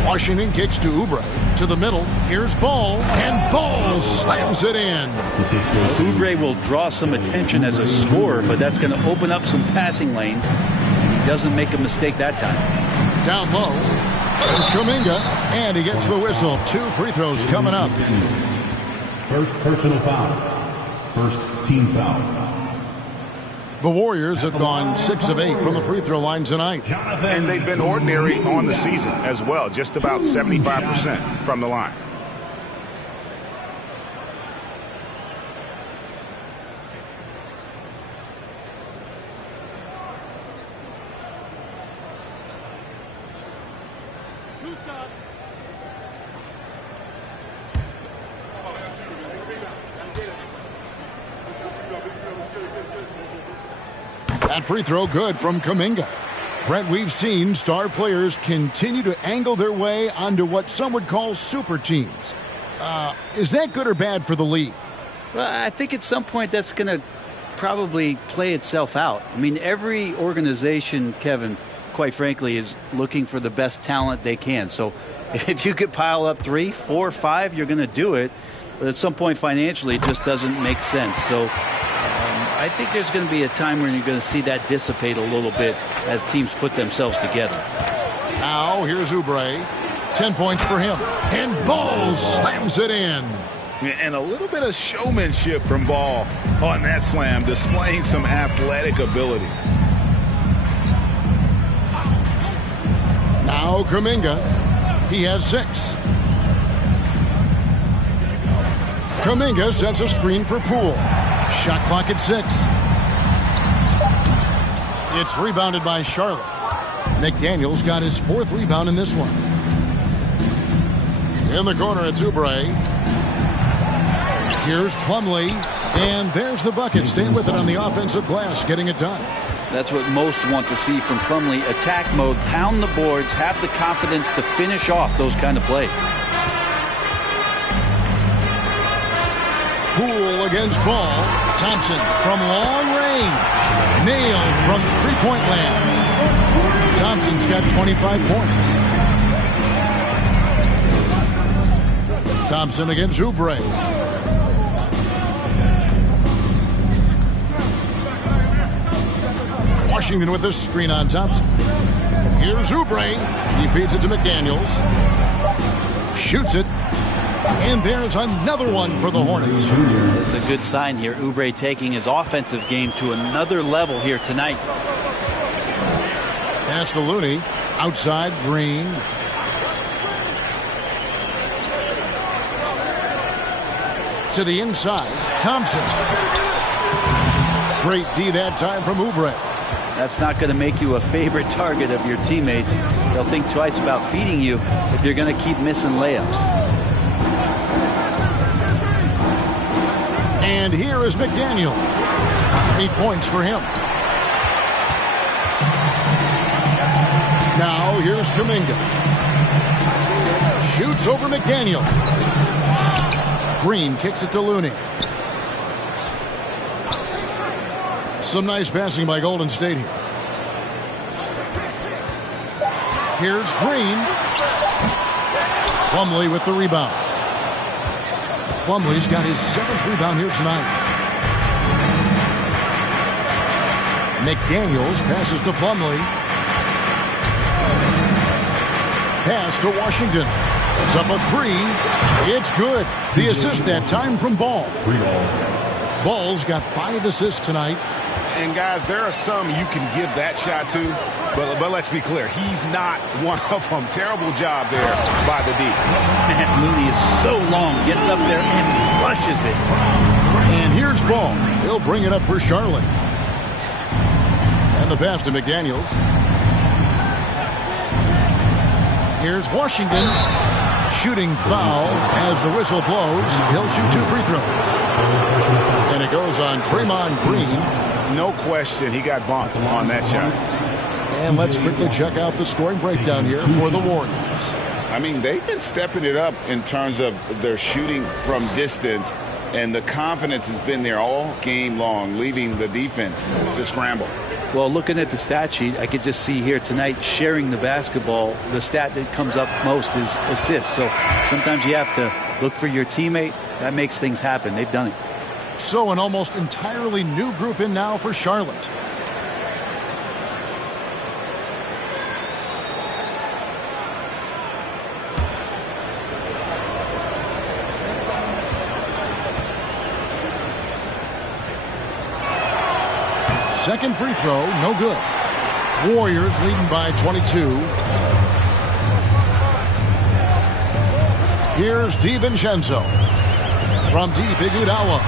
Washington kicks to Oubre. To the middle. Here's Ball. And Ball slams it in. Oubre will draw some attention as a scorer, but that's going to open up some passing lanes. And he doesn't make a mistake that time. Down low. There's Kuminga, and he gets the whistle. 2 free throws coming up. First personal foul. First team foul. The Warriors have gone 6 of 8 from the free throw line tonight. And they've been ordinary on the season as well, just about 75% from the line. That free throw good from Kuminga. Brent, we've seen star players continue to angle their way onto what some would call super teams. Is that good or bad for the league? Well, I think at some point that's going to probably play itself out. I mean, every organization, Kevin, quite frankly, is looking for the best talent they can. So if you could pile up 3, 4, 5, you're going to do it. But at some point financially, it just doesn't make sense. So I think there's going to be a time when you're going to see that dissipate a little bit as teams put themselves together. Now, here's Oubre. 10 points for him. And Ball slams it in. And a little bit of showmanship from Ball on that slam, displaying some athletic ability. Now Kuminga. He has 6. Kuminga sets a screen for Poole. Shot clock at 6. It's rebounded by Charlotte. McDaniels got his 4th rebound in this one. In the corner, it's Oubre. Here's Plumlee. And there's the bucket. Stay with it on the offensive glass, getting it done. That's what most want to see from Plumlee. Attack mode, pound the boards, have the confidence to finish off those kind of plays. Poole against Ball. Thompson from long range. Nailed from three-point land. Thompson's got 25 points. Thompson against Oubre. Washington with the screen on Thompson. Here's Oubre. He feeds it to McDaniels. Shoots it. And there's another one for the Hornets. It's a good sign here. Oubre taking his offensive game to another level here tonight. Pass to Looney. Outside, Green. To the inside, Thompson. Great D that time from Oubre. That's not going to make you a favorite target of your teammates. They'll think twice about feeding you if you're going to keep missing layups. And here is McDaniel. 8 points for him. Now here's Kuminga. Shoots over McDaniel. Green kicks it to Looney. Some nice passing by Golden State here. Here's Green. Plumlee with the rebound. Plumlee's got his 7th rebound here tonight. McDaniels passes to Plumlee. Pass to Washington. It's up a 3. It's good. The assist that time from Ball. Ball's got 5 assists tonight. And guys, there are some you can give that shot to, but let's be clear, he's not one of them. Terrible job there by the D. Man, Looney is so long, gets up there and rushes it. And here's Ball. He'll bring it up for Charlotte. And the pass to McDaniels. Here's Washington. Shooting foul as the whistle blows. He'll shoot 2 free throws. And it goes on Draymond Green. No question, he got bumped on that shot. And let's quickly check out the scoring breakdown here for the Warriors. I mean, they've been stepping it up in terms of their shooting from distance, and the confidence has been there all game long, leaving the defense to scramble. Well, looking at the stat sheet, I could just see here tonight sharing the basketball. The stat that comes up most is assists. So sometimes you have to look for your teammate. That makes things happen. They've done it. So an almost entirely new group in now for Charlotte. second free throw, no good. Warriors leading by 22. Here's DiVincenzo. From deep, Iguodala.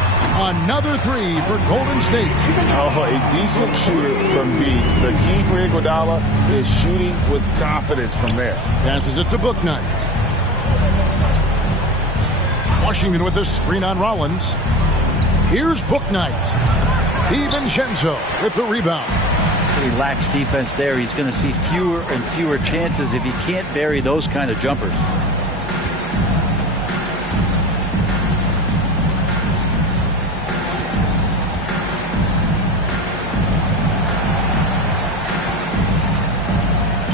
Another three for Golden State. Oh, a decent shooter from deep. The key for Iguodala is shooting with confidence from there. Passes it to Bouknight. Washington with the screen on Rollins. Here's Bouknight. DiVincenzo with the rebound. Pretty lax defense there. He's going to see fewer and fewer chances if he can't bury those kind of jumpers.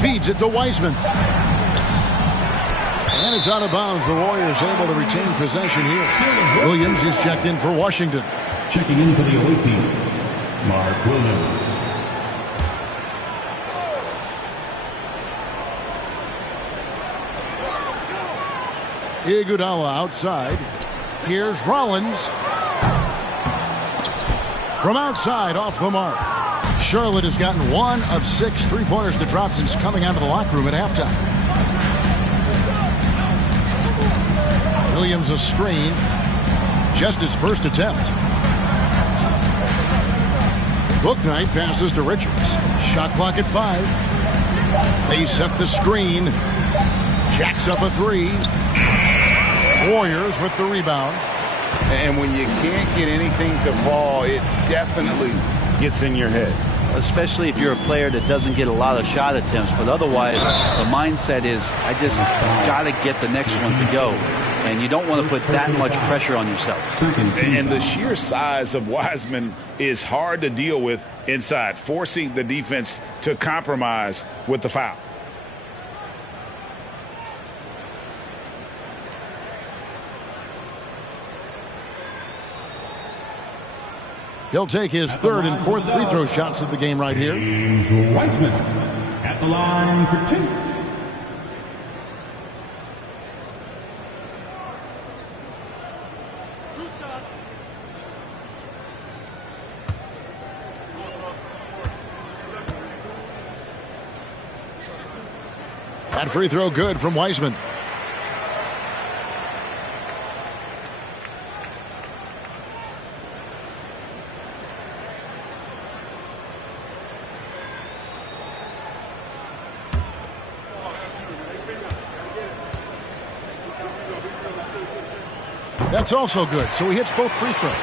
Feeds it to Wiseman. And it's out of bounds. The Warriors able to retain possession here. Williams is checked in for Washington. Checking in for the away team, Mark Williams. Iguodala outside. Here's Rollins. From outside, off the mark. Charlotte has gotten 1 of 6 three-pointers to drop since coming out of the locker room at halftime. Williams a screen. Just his first attempt. Bouknight passes to Richards. Shot clock at 5. They set the screen. Jacks up a 3. Warriors with the rebound. And when you can't get anything to fall, it definitely gets in your head. Especially if you're a player that doesn't get a lot of shot attempts. But otherwise, the mindset is, I just got to get the next one to go. And you don't want to put that much pressure on yourself. And the sheer size of Wiseman is hard to deal with inside, forcing the defense to compromise with the foul. He'll take his third and fourth free throw shots of the game right here. Wiseman at the line for 2. That free throw good from Wiseman. That's also good, so he hits both free throws.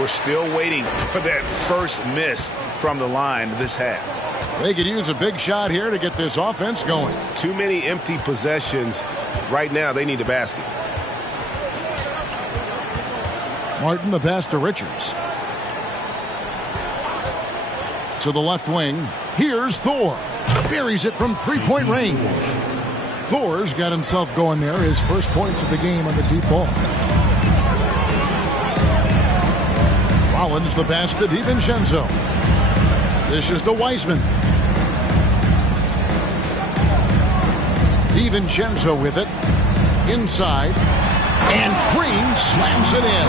We're still waiting for that first miss from the line this half. They could use a big shot here to get this offense going. Too many empty possessions. Right now, they need a basket. Martin, the pass to Richards. To the left wing. Here's Thor. Buries it from three-point range. Thor's got himself going there. His first points of the game on the deep ball. Rollins the pass to DiVincenzo. This is to Wiseman. DiVincenzo with it. Inside. And Green slams it in.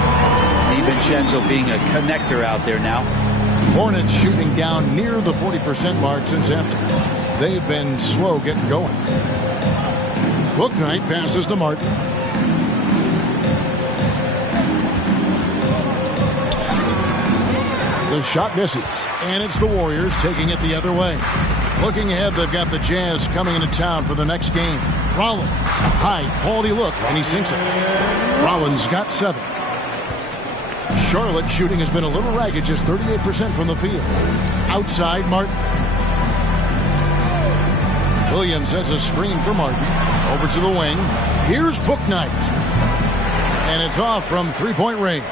DiVincenzo being a connector out there now. Hornets shooting down near the 40% mark since halftime. They've been slow getting going. Bouknight passes to Martin. The shot misses, and it's the Warriors taking it the other way. Looking ahead, they've got the Jazz coming into town for the next game. Rollins, high quality look, and he sinks it. Rollins got 7. Charlotte shooting has been a little ragged, just 38% from the field. Outside, Martin. Williams sends a screen for Martin. Over to the wing. Here's Bouknight. And it's off from three-point range.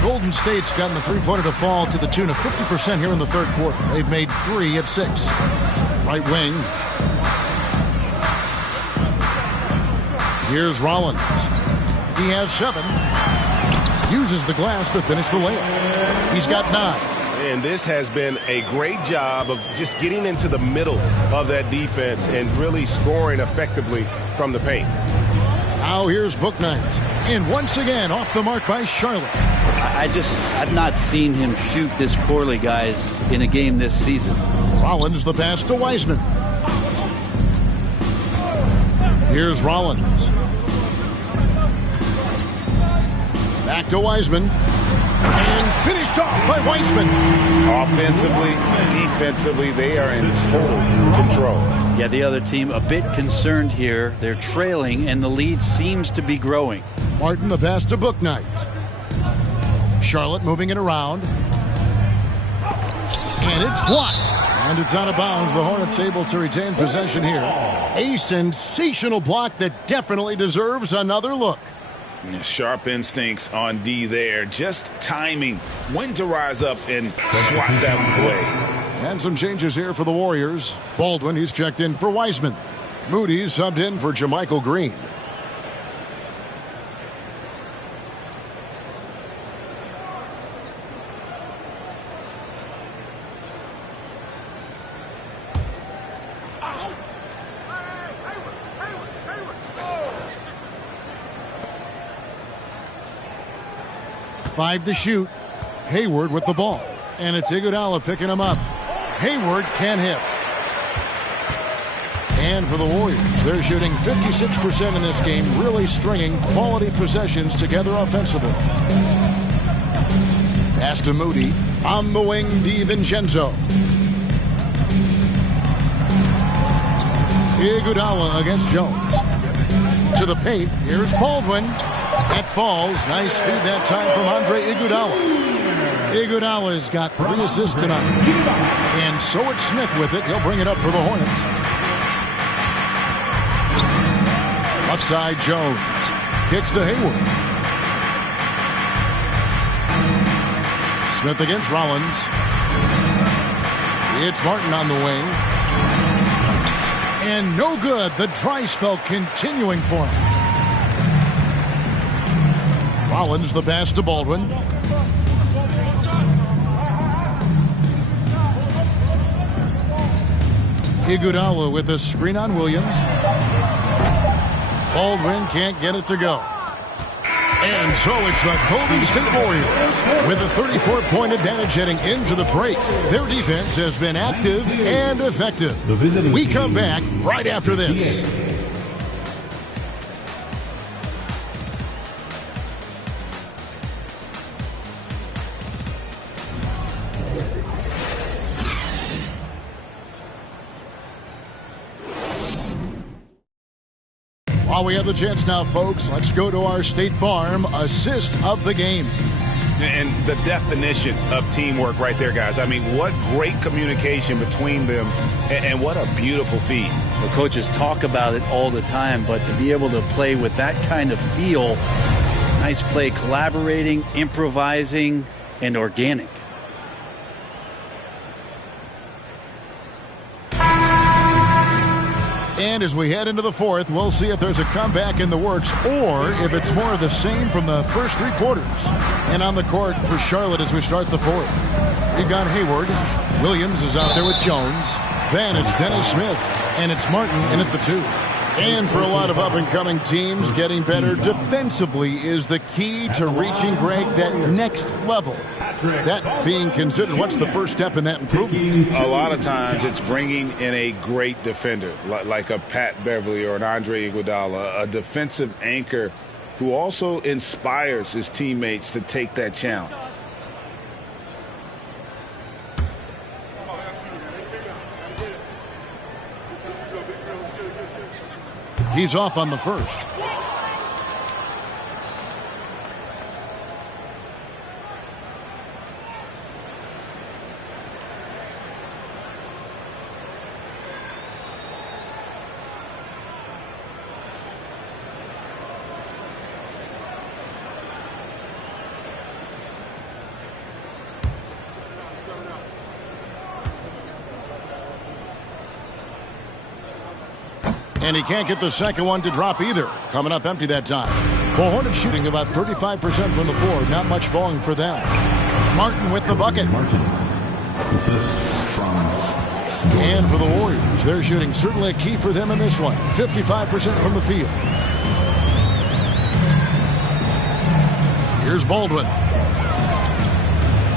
Golden State's gotten the three-pointer to fall to the tune of 50% here in the third quarter. They've made 3 of 6. Right wing. Here's Rollins. He has 7. Uses the glass to finish the layup. He's got 9. And this has been a great job of just getting into the middle of that defense and really scoring effectively from the paint. Now here's Bouknight. And once again, off the mark by Charlotte. I've not seen him shoot this poorly, guys, in a game this season. Rollins the pass to Wiseman. Here's Rollins. Back to Wiseman. And finished off by Wiseman. Offensively, defensively, they are in total control. Yeah, the other team a bit concerned here. They're trailing, and the lead seems to be growing. Martin the pass to Bouknight. Charlotte moving it around. And it's blocked. And it's out of bounds. The Hornets able to retain possession here. A sensational block that definitely deserves another look. Sharp instincts on D there. Just timing when to rise up and swat that away. And some changes here for the Warriors. Baldwin, he's checked in for Wiseman. Moody subbed in for JaMychal Green. Five to shoot. Hayward with the ball. And it's Iguodala picking him up. Hayward can't hit. And for the Warriors, they're shooting 56% in this game, really stringing quality possessions together offensively. Pass to Moody. On the wing, DiVincenzo. Iguodala against Jones. To the paint. Here's Baldwin. That falls. Nice feed that time from Andre Iguodala. Iguodala's got 3 assists tonight. And so it's Smith with it. He'll bring it up for the Hornets. Left side, Jones. Kicks to Hayward. Smith against Rollins. It's Martin on the wing. And no good. The dry spell continuing for him. Rollins the pass to Baldwin. Iguodala with a screen on Williams. Baldwin can't get it to go. And so it's the Golden State Warriors with a 34-point advantage heading into the break. Their defense has been active and effective. We come back right after this. While we have the chance now, folks, let's go to our State Farm assist of the game. And the definition of teamwork right there, guys. I mean, what great communication between them, and what a beautiful feed. The coaches talk about it all the time, but to be able to play with that kind of feel, nice play, collaborating, improvising, and organic. And as we head into the fourth, we'll see if there's a comeback in the works or if it's more of the same from the first 3 quarters. And on the court for Charlotte as we start the fourth, we've got Hayward. Williams is out there with Jones. Then it's Dennis Smith. And it's Martin in at the 2. And for a lot of up-and-coming teams, getting better defensively is the key to reaching, Greg, that next level. That being considered, what's the first step in that improvement? A lot of times it's bringing in a great defender, like a Pat Beverly or an Andre Iguodala, a defensive anchor who also inspires his teammates to take that challenge. He's off on the first. And he can't get the second one to drop either. Coming up empty that time. The Hornets shooting about 35% from the floor. Not much falling for them. Martin with the bucket. And for the Warriors, they're shooting certainly a key for them in this one. 55% from the field. Here's Baldwin.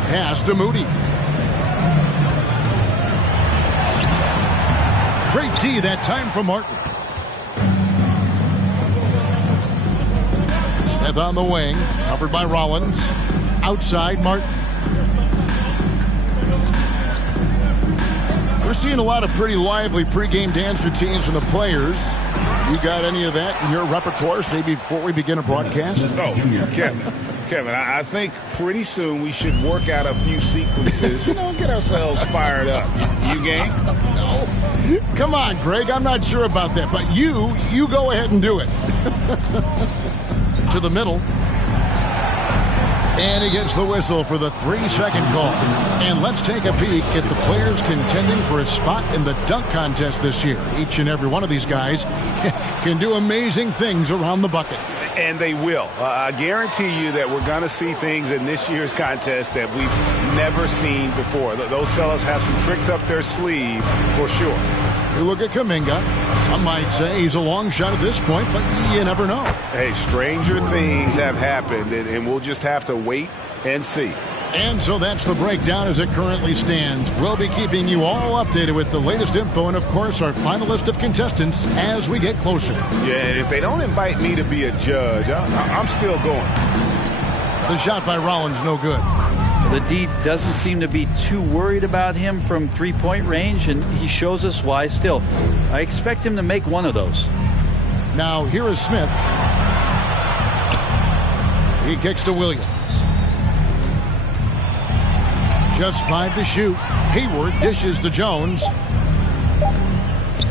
Pass to Moody. Great D that time from Martin. Smith on the wing, covered by Rollins. Outside, Martin. We're seeing a lot of pretty lively pregame dance routines from the players. You got any of that in your repertoire, say, before we begin a broadcast? Oh, Kevin, I think pretty soon we should work out a few sequences, get ourselves fired up. You game? No. Come on, Greg, I'm not sure about that, but you go ahead and do it. To the middle. And he gets the whistle for the 3-second call. And let's take a peek at the players contending for a spot in the dunk contest this year. Each and every one of these guys can do amazing things around the bucket. And they will. I guarantee you that we're going to see things in this year's contest that we've never seen before. Those fellas have some tricks up their sleeve for sure. You look at Kuminga. Some might say he's a long shot at this point, but you never know. Hey, stranger things have happened, and we'll just have to wait and see. And so that's the breakdown as it currently stands. We'll be keeping you all updated with the latest info and, of course, our final list of contestants as we get closer. Yeah, if they don't invite me to be a judge, I'm still going. The shot by Rollins, no good. The D doesn't seem to be too worried about him from three-point range, and he shows us why still. I expect him to make one of those. Now, here is Smith. He kicks to Williams. Just 5 to shoot. Hayward dishes to Jones.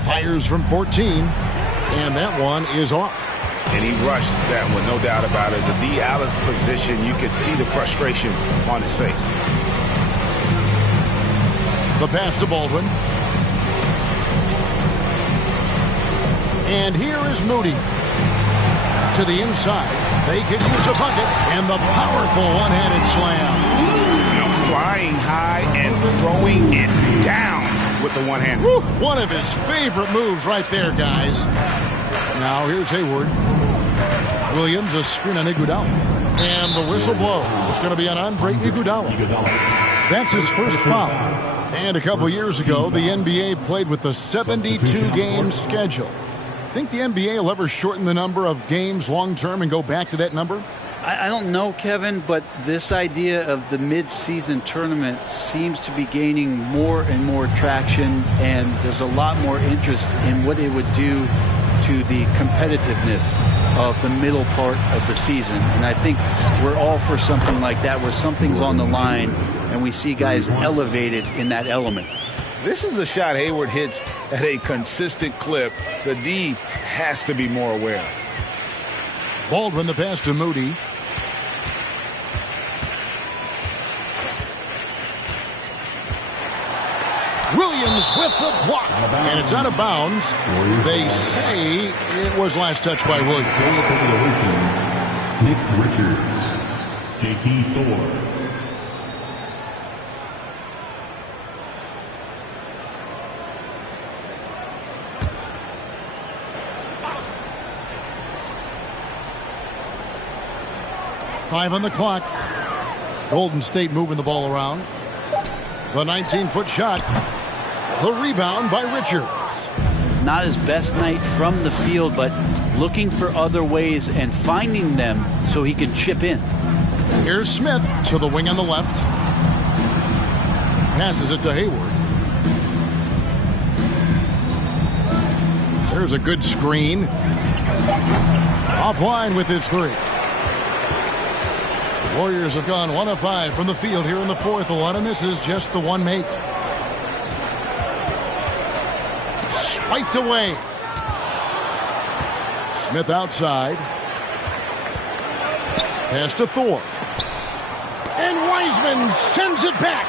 Fires from 14. And that one is off. And he rushed that one, no doubt about it. The D out of position, you could see the frustration on his face. The pass to Baldwin. And here is Moody. To the inside. They could use a bucket. And the powerful one-handed slam. Flying high and throwing it down with the one hand. One of his favorite moves right there, guys. Now here's Hayward. Williams, a screen on Iguodala. And the whistle blows. It's going to be on Andre Iguodala. That's his first foul. And a couple years ago, the NBA played with a 72-game schedule. Think the NBA will ever shorten the number of games long-term and go back to that number? I don't know, Kevin, but this idea of the mid-season tournament seems to be gaining more and more traction, and there's a lot more interest in what it would do to the competitiveness of the middle part of the season. And I think we're all for something like that, where something's on the line and we see guys elevated in that element. This is a shot Hayward hits at a consistent clip. The D has to be more aware. Baldwin, the pass to Moody. Williams with the block, and it's out of bounds. They say it was last touched by Williams. Nick Richards, JT Thor. Five on the clock. Golden State moving the ball around. The 19-foot shot. The rebound by Richards. It's not his best night from the field, but looking for other ways and finding them so he can chip in. Here's Smith to the wing on the left. Passes it to Hayward. There's a good screen. Offline with his three. Warriors have gone 1 of 5 from the field here in the fourth. A lot of misses, just the one make. Swiped away. Smith outside. Pass to Thor. And Wiseman sends it back.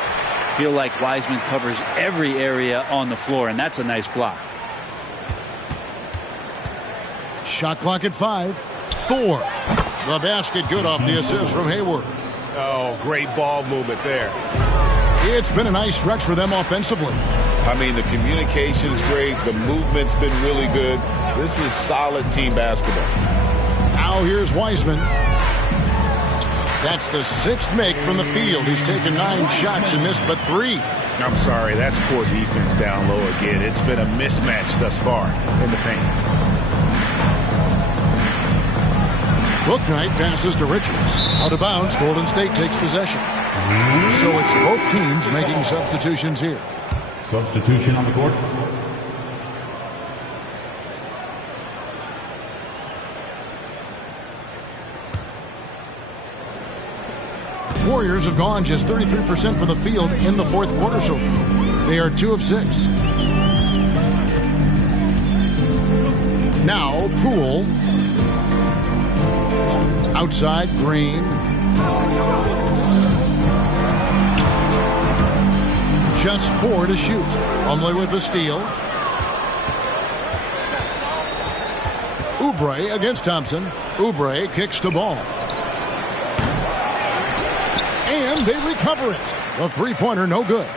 Feel like Wiseman covers every area on the floor, and that's a nice block. Shot clock at 5. Thor. The basket good off the assist from Hayward. Oh, great ball movement there. It's been a nice stretch for them offensively. I mean, the communication's great. The movement's been really good. This is solid team basketball. Now here's Wiseman. That's the 6th make from the field. He's taken 9 shots and missed but 3. I'm sorry, that's poor defense down low again. It's been a mismatch thus far in the paint. Bouknight passes to Richards. Out of bounds, Golden State takes possession. So it's both teams making substitutions here. Substitution on the court. Warriors have gone just 33% from the field in the 4th quarter so far. They are 2 of 6. Now, Poole. Outside, Green. Just 4 to shoot. Plumlee with the steal. Oubre against Thompson. Oubre kicks to Ball. And they recover it. The 3-pointer no good.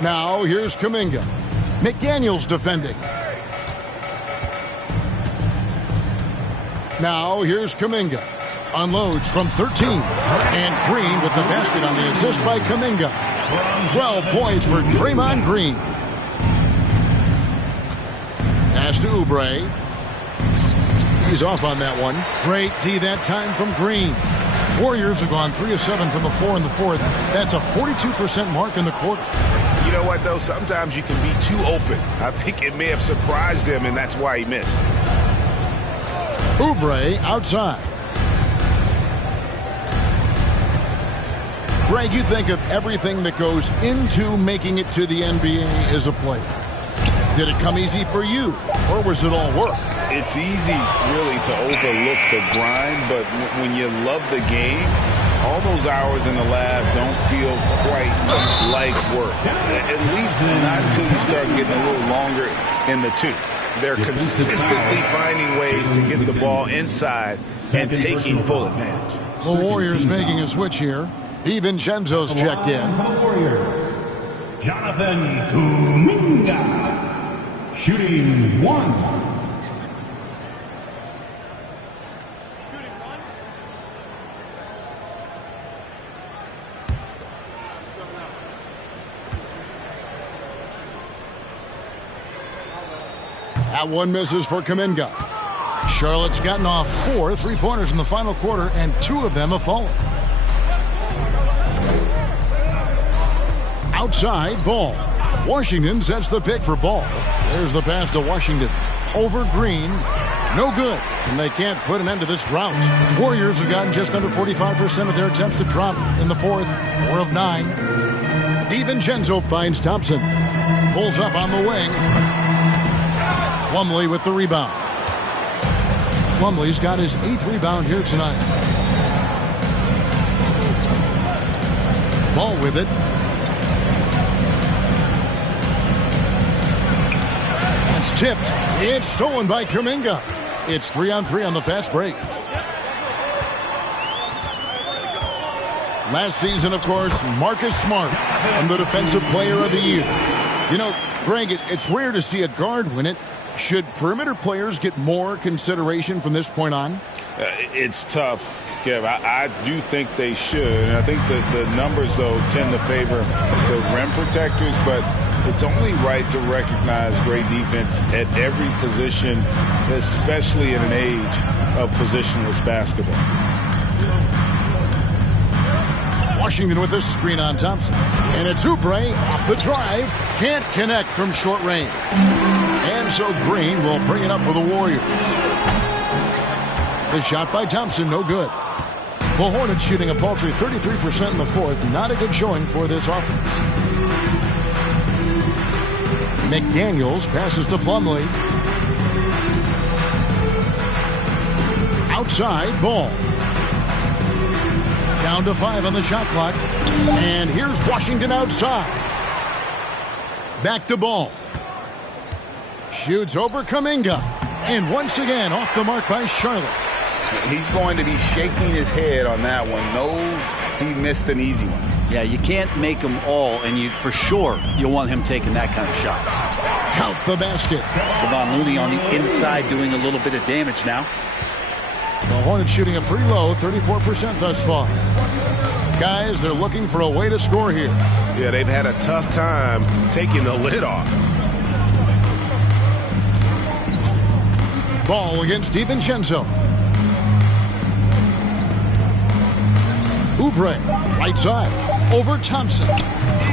Now here's Kuminga. McDaniels defending. Now here's Kuminga. Unloads from 13. And Green with the basket on the assist by Kuminga. 12 points for Draymond Green. Pass to Oubre. He's off on that one. Great D that time from Green. Warriors have gone 3 of 7 from the floor in the 4th. That's a 42% mark in the quarter. You know what, though? Sometimes you can be too open. I think it may have surprised him, and that's why he missed. Oubre outside. Greg, you think of everything that goes into making it to the NBA as a player. Did it come easy for you, or was it all work? It's easy, really, to overlook the grind, but when you love the game, all those hours in the lab don't feel quite like work. At least not until you start getting a little longer in the tooth. They're consistently finding ways to get the ball inside and taking full advantage. The Warriors making a switch here. DiVincenzo's checked in. Jonathan Kuminga. Shooting 1. That one misses for Kuminga. Charlotte's gotten off 4 3-pointers in the final quarter, and 2 of them have fallen. Outside, Ball. Washington sets the pick for Ball. There's the pass to Washington. Over Green. No good. And they can't put an end to this drought. Warriors have gotten just under 45% of their attempts to drop in the 4th. 4 of 9. DiVincenzo finds Thompson. Pulls up on the wing. Plumlee with the rebound. Plumlee's got his 8th rebound here tonight. Ball with it. It's tipped. It's stolen by Kuminga. It's 3-on-3 on the fast break. Last season, of course, Marcus Smart won the Defensive Player of the Year. You know, Greg, it's rare to see a guard win it. Should perimeter players get more consideration from this point on? It's tough, Kev. I do think they should. And I think that the numbers, though, tend to favor the rim protectors, but it's only right to recognize great defense at every position, especially in an age of positionless basketball. Washington with the screen on Thompson. And it's Oubre off the drive. Can't connect from short range. And so Green will bring it up for the Warriors. The shot by Thompson, no good. The Hornets shooting a paltry 33% in the 4th. Not a good showing for this offense. McDaniels passes to Plumlee. Outside, Ball. Down to 5 on the shot clock. And here's Washington outside. Back to Ball. Shoots over Kuminga. And once again, off the mark by Charlotte. He's going to be shaking his head on that one. Knows he missed an easy one. Yeah, you can't make them all, and you for sure you'll want him taking that kind of shot. Count the basket. Kevon Looney on the inside doing a little bit of damage now. Hornets shooting a pretty low 34% thus far. Guys, they're looking for a way to score here. Yeah, they've had a tough time taking the lid off. Ball against DiVincenzo. Oubre, right side, over Thompson.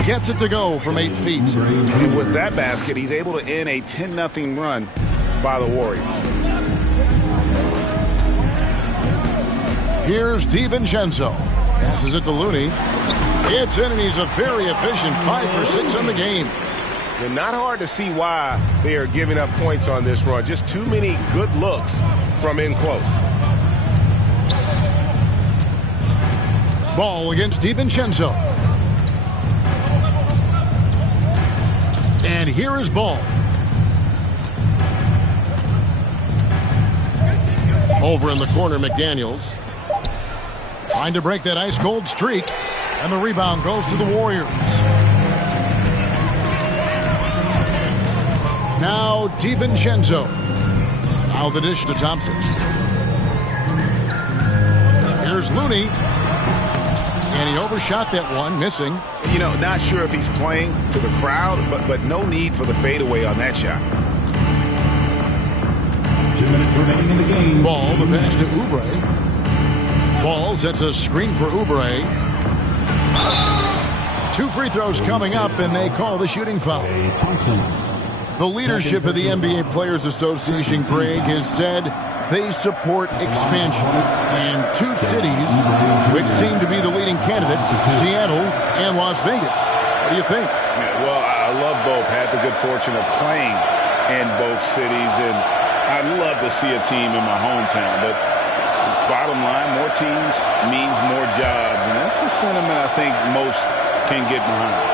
Gets it to go from 8 feet. And with that basket, he's able to end a 10-0 run by the Warriors. Here's DiVincenzo. Passes it to Looney. It's in, and he's a very efficient 5 for 6 on the game. And not hard to see why they are giving up points on this run. Just too many good looks from in close. Ball against DiVincenzo. And here is Ball. Over in the corner, McDaniels. Trying to break that ice-cold streak. And the rebound goes to the Warriors. Now DiVincenzo. Now the dish to Thompson. Here's Looney. And he overshot that one, missing. You know, not sure if he's playing to the crowd, but no need for the fadeaway on that shot. 2 minutes remaining in the game. Ball, the pass to Oubre. Ball sets a screen for Oubre. 2 free throws coming up, and they call the shooting foul. The leadership of the NBA Players Association, Greg, has said they support expansion. And 2 cities, which seem to be the leading candidates, Seattle and Las Vegas. What do you think? Yeah, well, I love both. Had the good fortune of playing in both cities, and I'd love to see a team in my hometown. But bottom line, more teams means more jobs, and that's a sentiment I think most can get behind.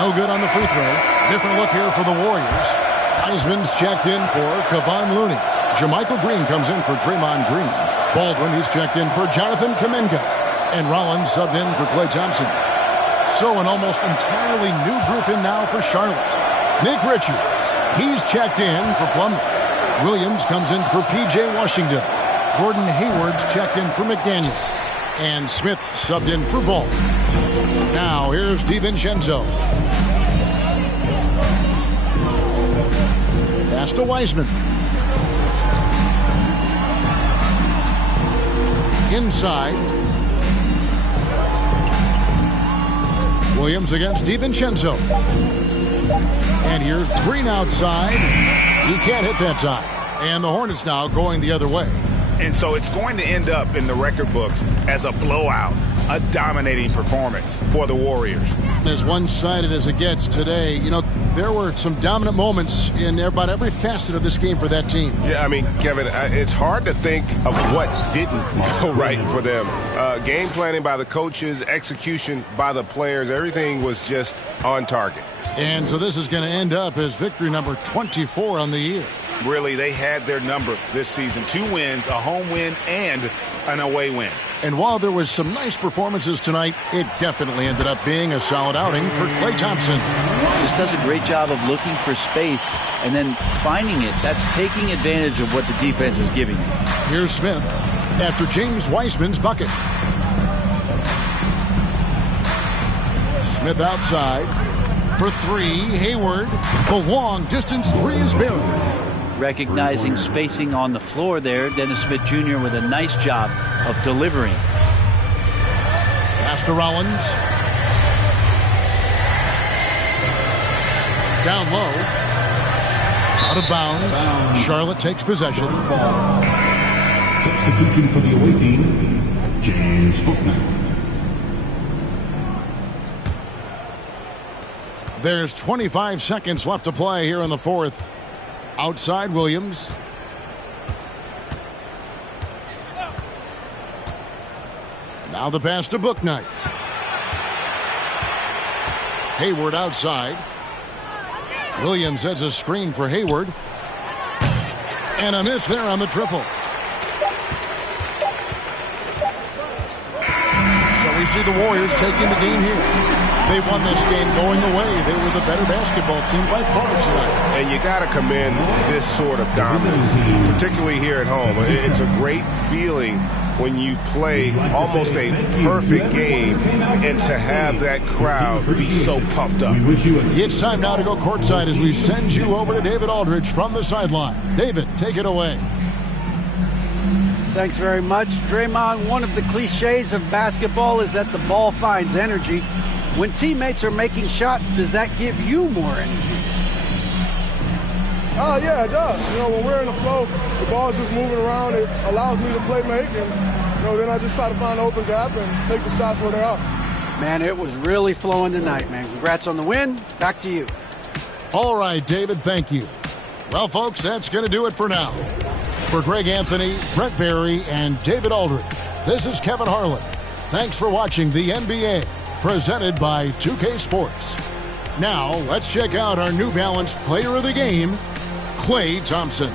No good on the free throw. Different look here for the Warriors. Wiseman's checked in for Kevon Looney. Jermichael Green comes in for Draymond Green. Baldwin, he's checked in for Jonathan Kuminga. And Rollins subbed in for Klay Thompson. So an almost entirely new group in now for Charlotte. Nick Richards, he's checked in for Plumlee. Williams comes in for P.J. Washington. Gordon Hayward's checked in for McDaniel. And Smith subbed in for Ball. Now here's DiVincenzo. Pass to Wiseman. Inside. Williams against DiVincenzo. And here's Green outside. He can't hit that time. And the Hornets now going the other way. And so it's going to end up in the record books as a blowout, a dominating performance for the Warriors. As one-sided as it gets today, you know, there were some dominant moments in about every facet of this game for that team. Yeah, I mean, Kevin, it's hard to think of what didn't go right for them. Game planning by the coaches, execution by the players, everything was just on target. And so this is going to end up as victory number 24 on the year. Really, they had their number this season. 2 wins, a home win, and an away win. And while there was some nice performances tonight, it definitely ended up being a solid outing for Klay Thompson. Just does a great job of looking for space and then finding it. That's taking advantage of what the defense is giving you. Here's Smith after James Wiseman's bucket. Smith outside for 3. Hayward, the long distance 3 is buried. Recognizing spacing on the floor there, Dennis Smith Jr. with a nice job of delivering. Pass to Rollins. Down low. Out of bounds. Charlotte takes possession. Substitution for the away team, James Bookman. There's 25 seconds left to play here in the fourth. Outside Williams. Now the pass to Bouknight. Hayward outside. Williams sets a screen for Hayward. And a miss there on the triple. So we see the Warriors taking the game here. They won this game going away. They were the better basketball team by far tonight. And you got to commend this sort of dominance, particularly here at home. It's a great feeling when you play almost a perfect game and to have that crowd be so pumped up. It's time now to go courtside as we send you over to David Aldridge from the sideline. David, take it away. Thanks very much. Draymond, one of the cliches of basketball is that the ball finds energy. When teammates are making shots, does that give you more energy? Yeah, it does. When we're in the flow, the ball's just moving around. It allows me to play make, and then I just try to find an open gap and take the shots where they are. Man, it was really flowing tonight, man. Congrats on the win. Back to you. All right, David, thank you. Well, folks, that's going to do it for now. For Greg Anthony, Brett Barry, and David Aldridge, this is Kevin Harlan. Thanks for watching the NBA, presented by 2K Sports. Now, let's check out our New Balance Player of the Game, Klay Thompson.